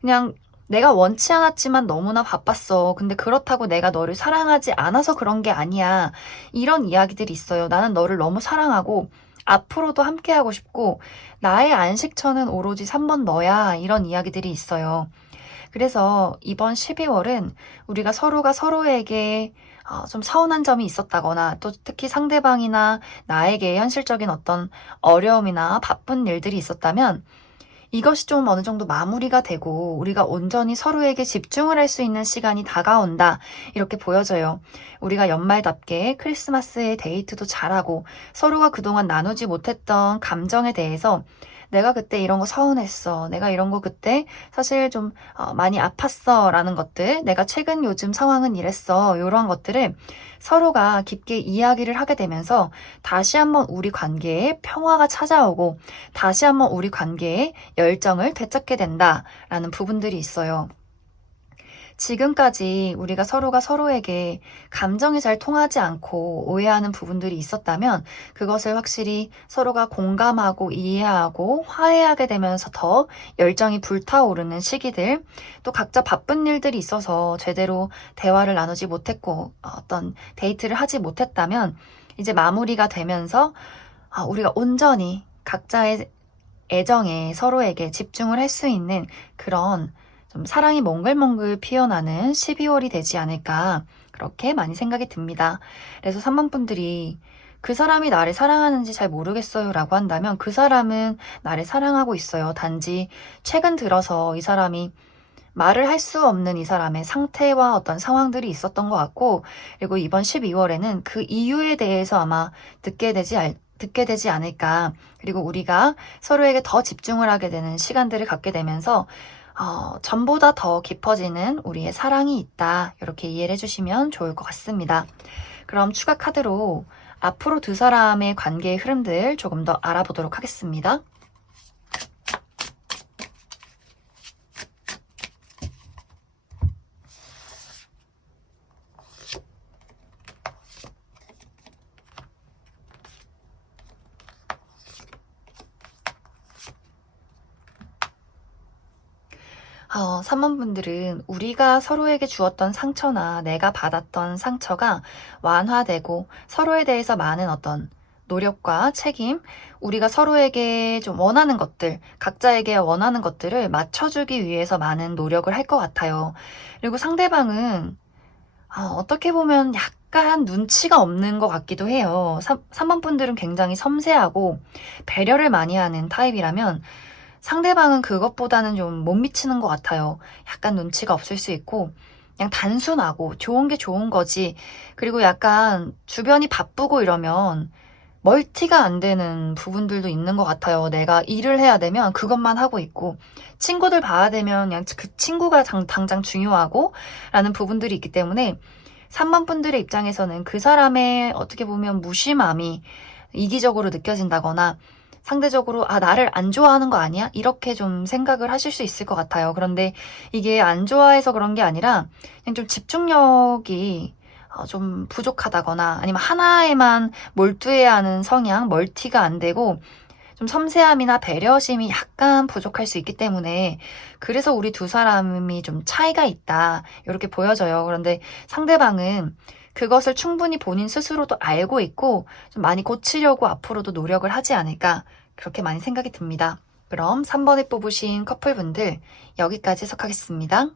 그냥 내가 원치 않았지만 너무나 바빴어. 근데 그렇다고 내가 너를 사랑하지 않아서 그런 게 아니야. 이런 이야기들이 있어요. 나는 너를 너무 사랑하고 앞으로도 함께하고 싶고 나의 안식처는 오로지 3번 너야. 이런 이야기들이 있어요. 그래서 이번 12월은 우리가 서로가 서로에게 좀 서운한 점이 있었다거나 또 특히 상대방이나 나에게 현실적인 어떤 어려움이나 바쁜 일들이 있었다면 이것이 좀 어느 정도 마무리가 되고 우리가 온전히 서로에게 집중을 할 수 있는 시간이 다가온다. 이렇게 보여져요. 우리가 연말답게 크리스마스에 데이트도 잘하고 서로가 그동안 나누지 못했던 감정에 대해서 내가 그때 이런 거 서운했어. 내가 이런 거 그때 사실 좀 많이 아팠어. 라는 것들. 내가 최근 요즘 상황은 이랬어. 이런 것들을 서로가 깊게 이야기를 하게 되면서 다시 한번 우리 관계에 평화가 찾아오고 다시 한번 우리 관계에 열정을 되찾게 된다라는 부분들이 있어요. 지금까지 우리가 서로가 서로에게 감정이 잘 통하지 않고 오해하는 부분들이 있었다면 그것을 확실히 서로가 공감하고 이해하고 화해하게 되면서 더 열정이 불타오르는 시기들, 또 각자 바쁜 일들이 있어서 제대로 대화를 나누지 못했고 어떤 데이트를 하지 못했다면 이제 마무리가 되면서 우리가 온전히 각자의 애정에 서로에게 집중을 할 수 있는 그런 좀 사랑이 몽글몽글 피어나는 12월이 되지 않을까 그렇게 많이 생각이 듭니다. 그래서 3번 분들이 그 사람이 나를 사랑하는지 잘 모르겠어요 라고 한다면 그 사람은 나를 사랑하고 있어요. 단지 최근 들어서 이 사람이 말을 할 수 없는 이 사람의 상태와 어떤 상황들이 있었던 것 같고 그리고 이번 12월에는 그 이유에 대해서 아마 듣게 되지 않을까. 그리고 우리가 서로에게 더 집중을 하게 되는 시간들을 갖게 되면서 전보다 더 깊어지는 우리의 사랑이 있다. 이렇게 이해를 해주시면 좋을 것 같습니다. 그럼 추가 카드로 앞으로 두 사람의 관계의 흐름들 조금 더 알아보도록 하겠습니다. 3번 분들은 우리가 서로에게 주었던 상처나 내가 받았던 상처가 완화되고 서로에 대해서 많은 어떤 노력과 책임, 우리가 서로에게 좀 원하는 것들, 각자에게 원하는 것들을 맞춰주기 위해서 많은 노력을 할 것 같아요. 그리고 상대방은 어떻게 보면 약간 눈치가 없는 것 같기도 해요. 3번 분들은 굉장히 섬세하고 배려를 많이 하는 타입이라면 상대방은 그것보다는 좀 못 미치는 것 같아요. 약간 눈치가 없을 수 있고, 그냥 단순하고 좋은 게 좋은 거지. 그리고 약간 주변이 바쁘고 이러면 멀티가 안 되는 부분들도 있는 것 같아요. 내가 일을 해야 되면 그것만 하고 있고, 친구들 봐야 되면 그냥 그 친구가 당장 중요하고, 라는 부분들이 있기 때문에 3번 분들의 입장에서는 그 사람의 어떻게 보면 무심함이 이기적으로 느껴진다거나 상대적으로 나를 안 좋아하는 거 아니야? 이렇게 좀 생각을 하실 수 있을 것 같아요. 그런데 이게 안 좋아해서 그런 게 아니라 그냥 좀 집중력이 좀 부족하다거나 아니면 하나에만 몰두해야 하는 성향, 멀티가 안 되고 좀 섬세함이나 배려심이 약간 부족할 수 있기 때문에 그래서 우리 두 사람이 좀 차이가 있다. 이렇게 보여져요. 그런데 상대방은 그것을 충분히 본인 스스로도 알고 있고 좀 많이 고치려고 앞으로도 노력을 하지 않을까 그렇게 많이 생각이 듭니다. 그럼 3번에 뽑으신 커플분들 여기까지 해석하겠습니다.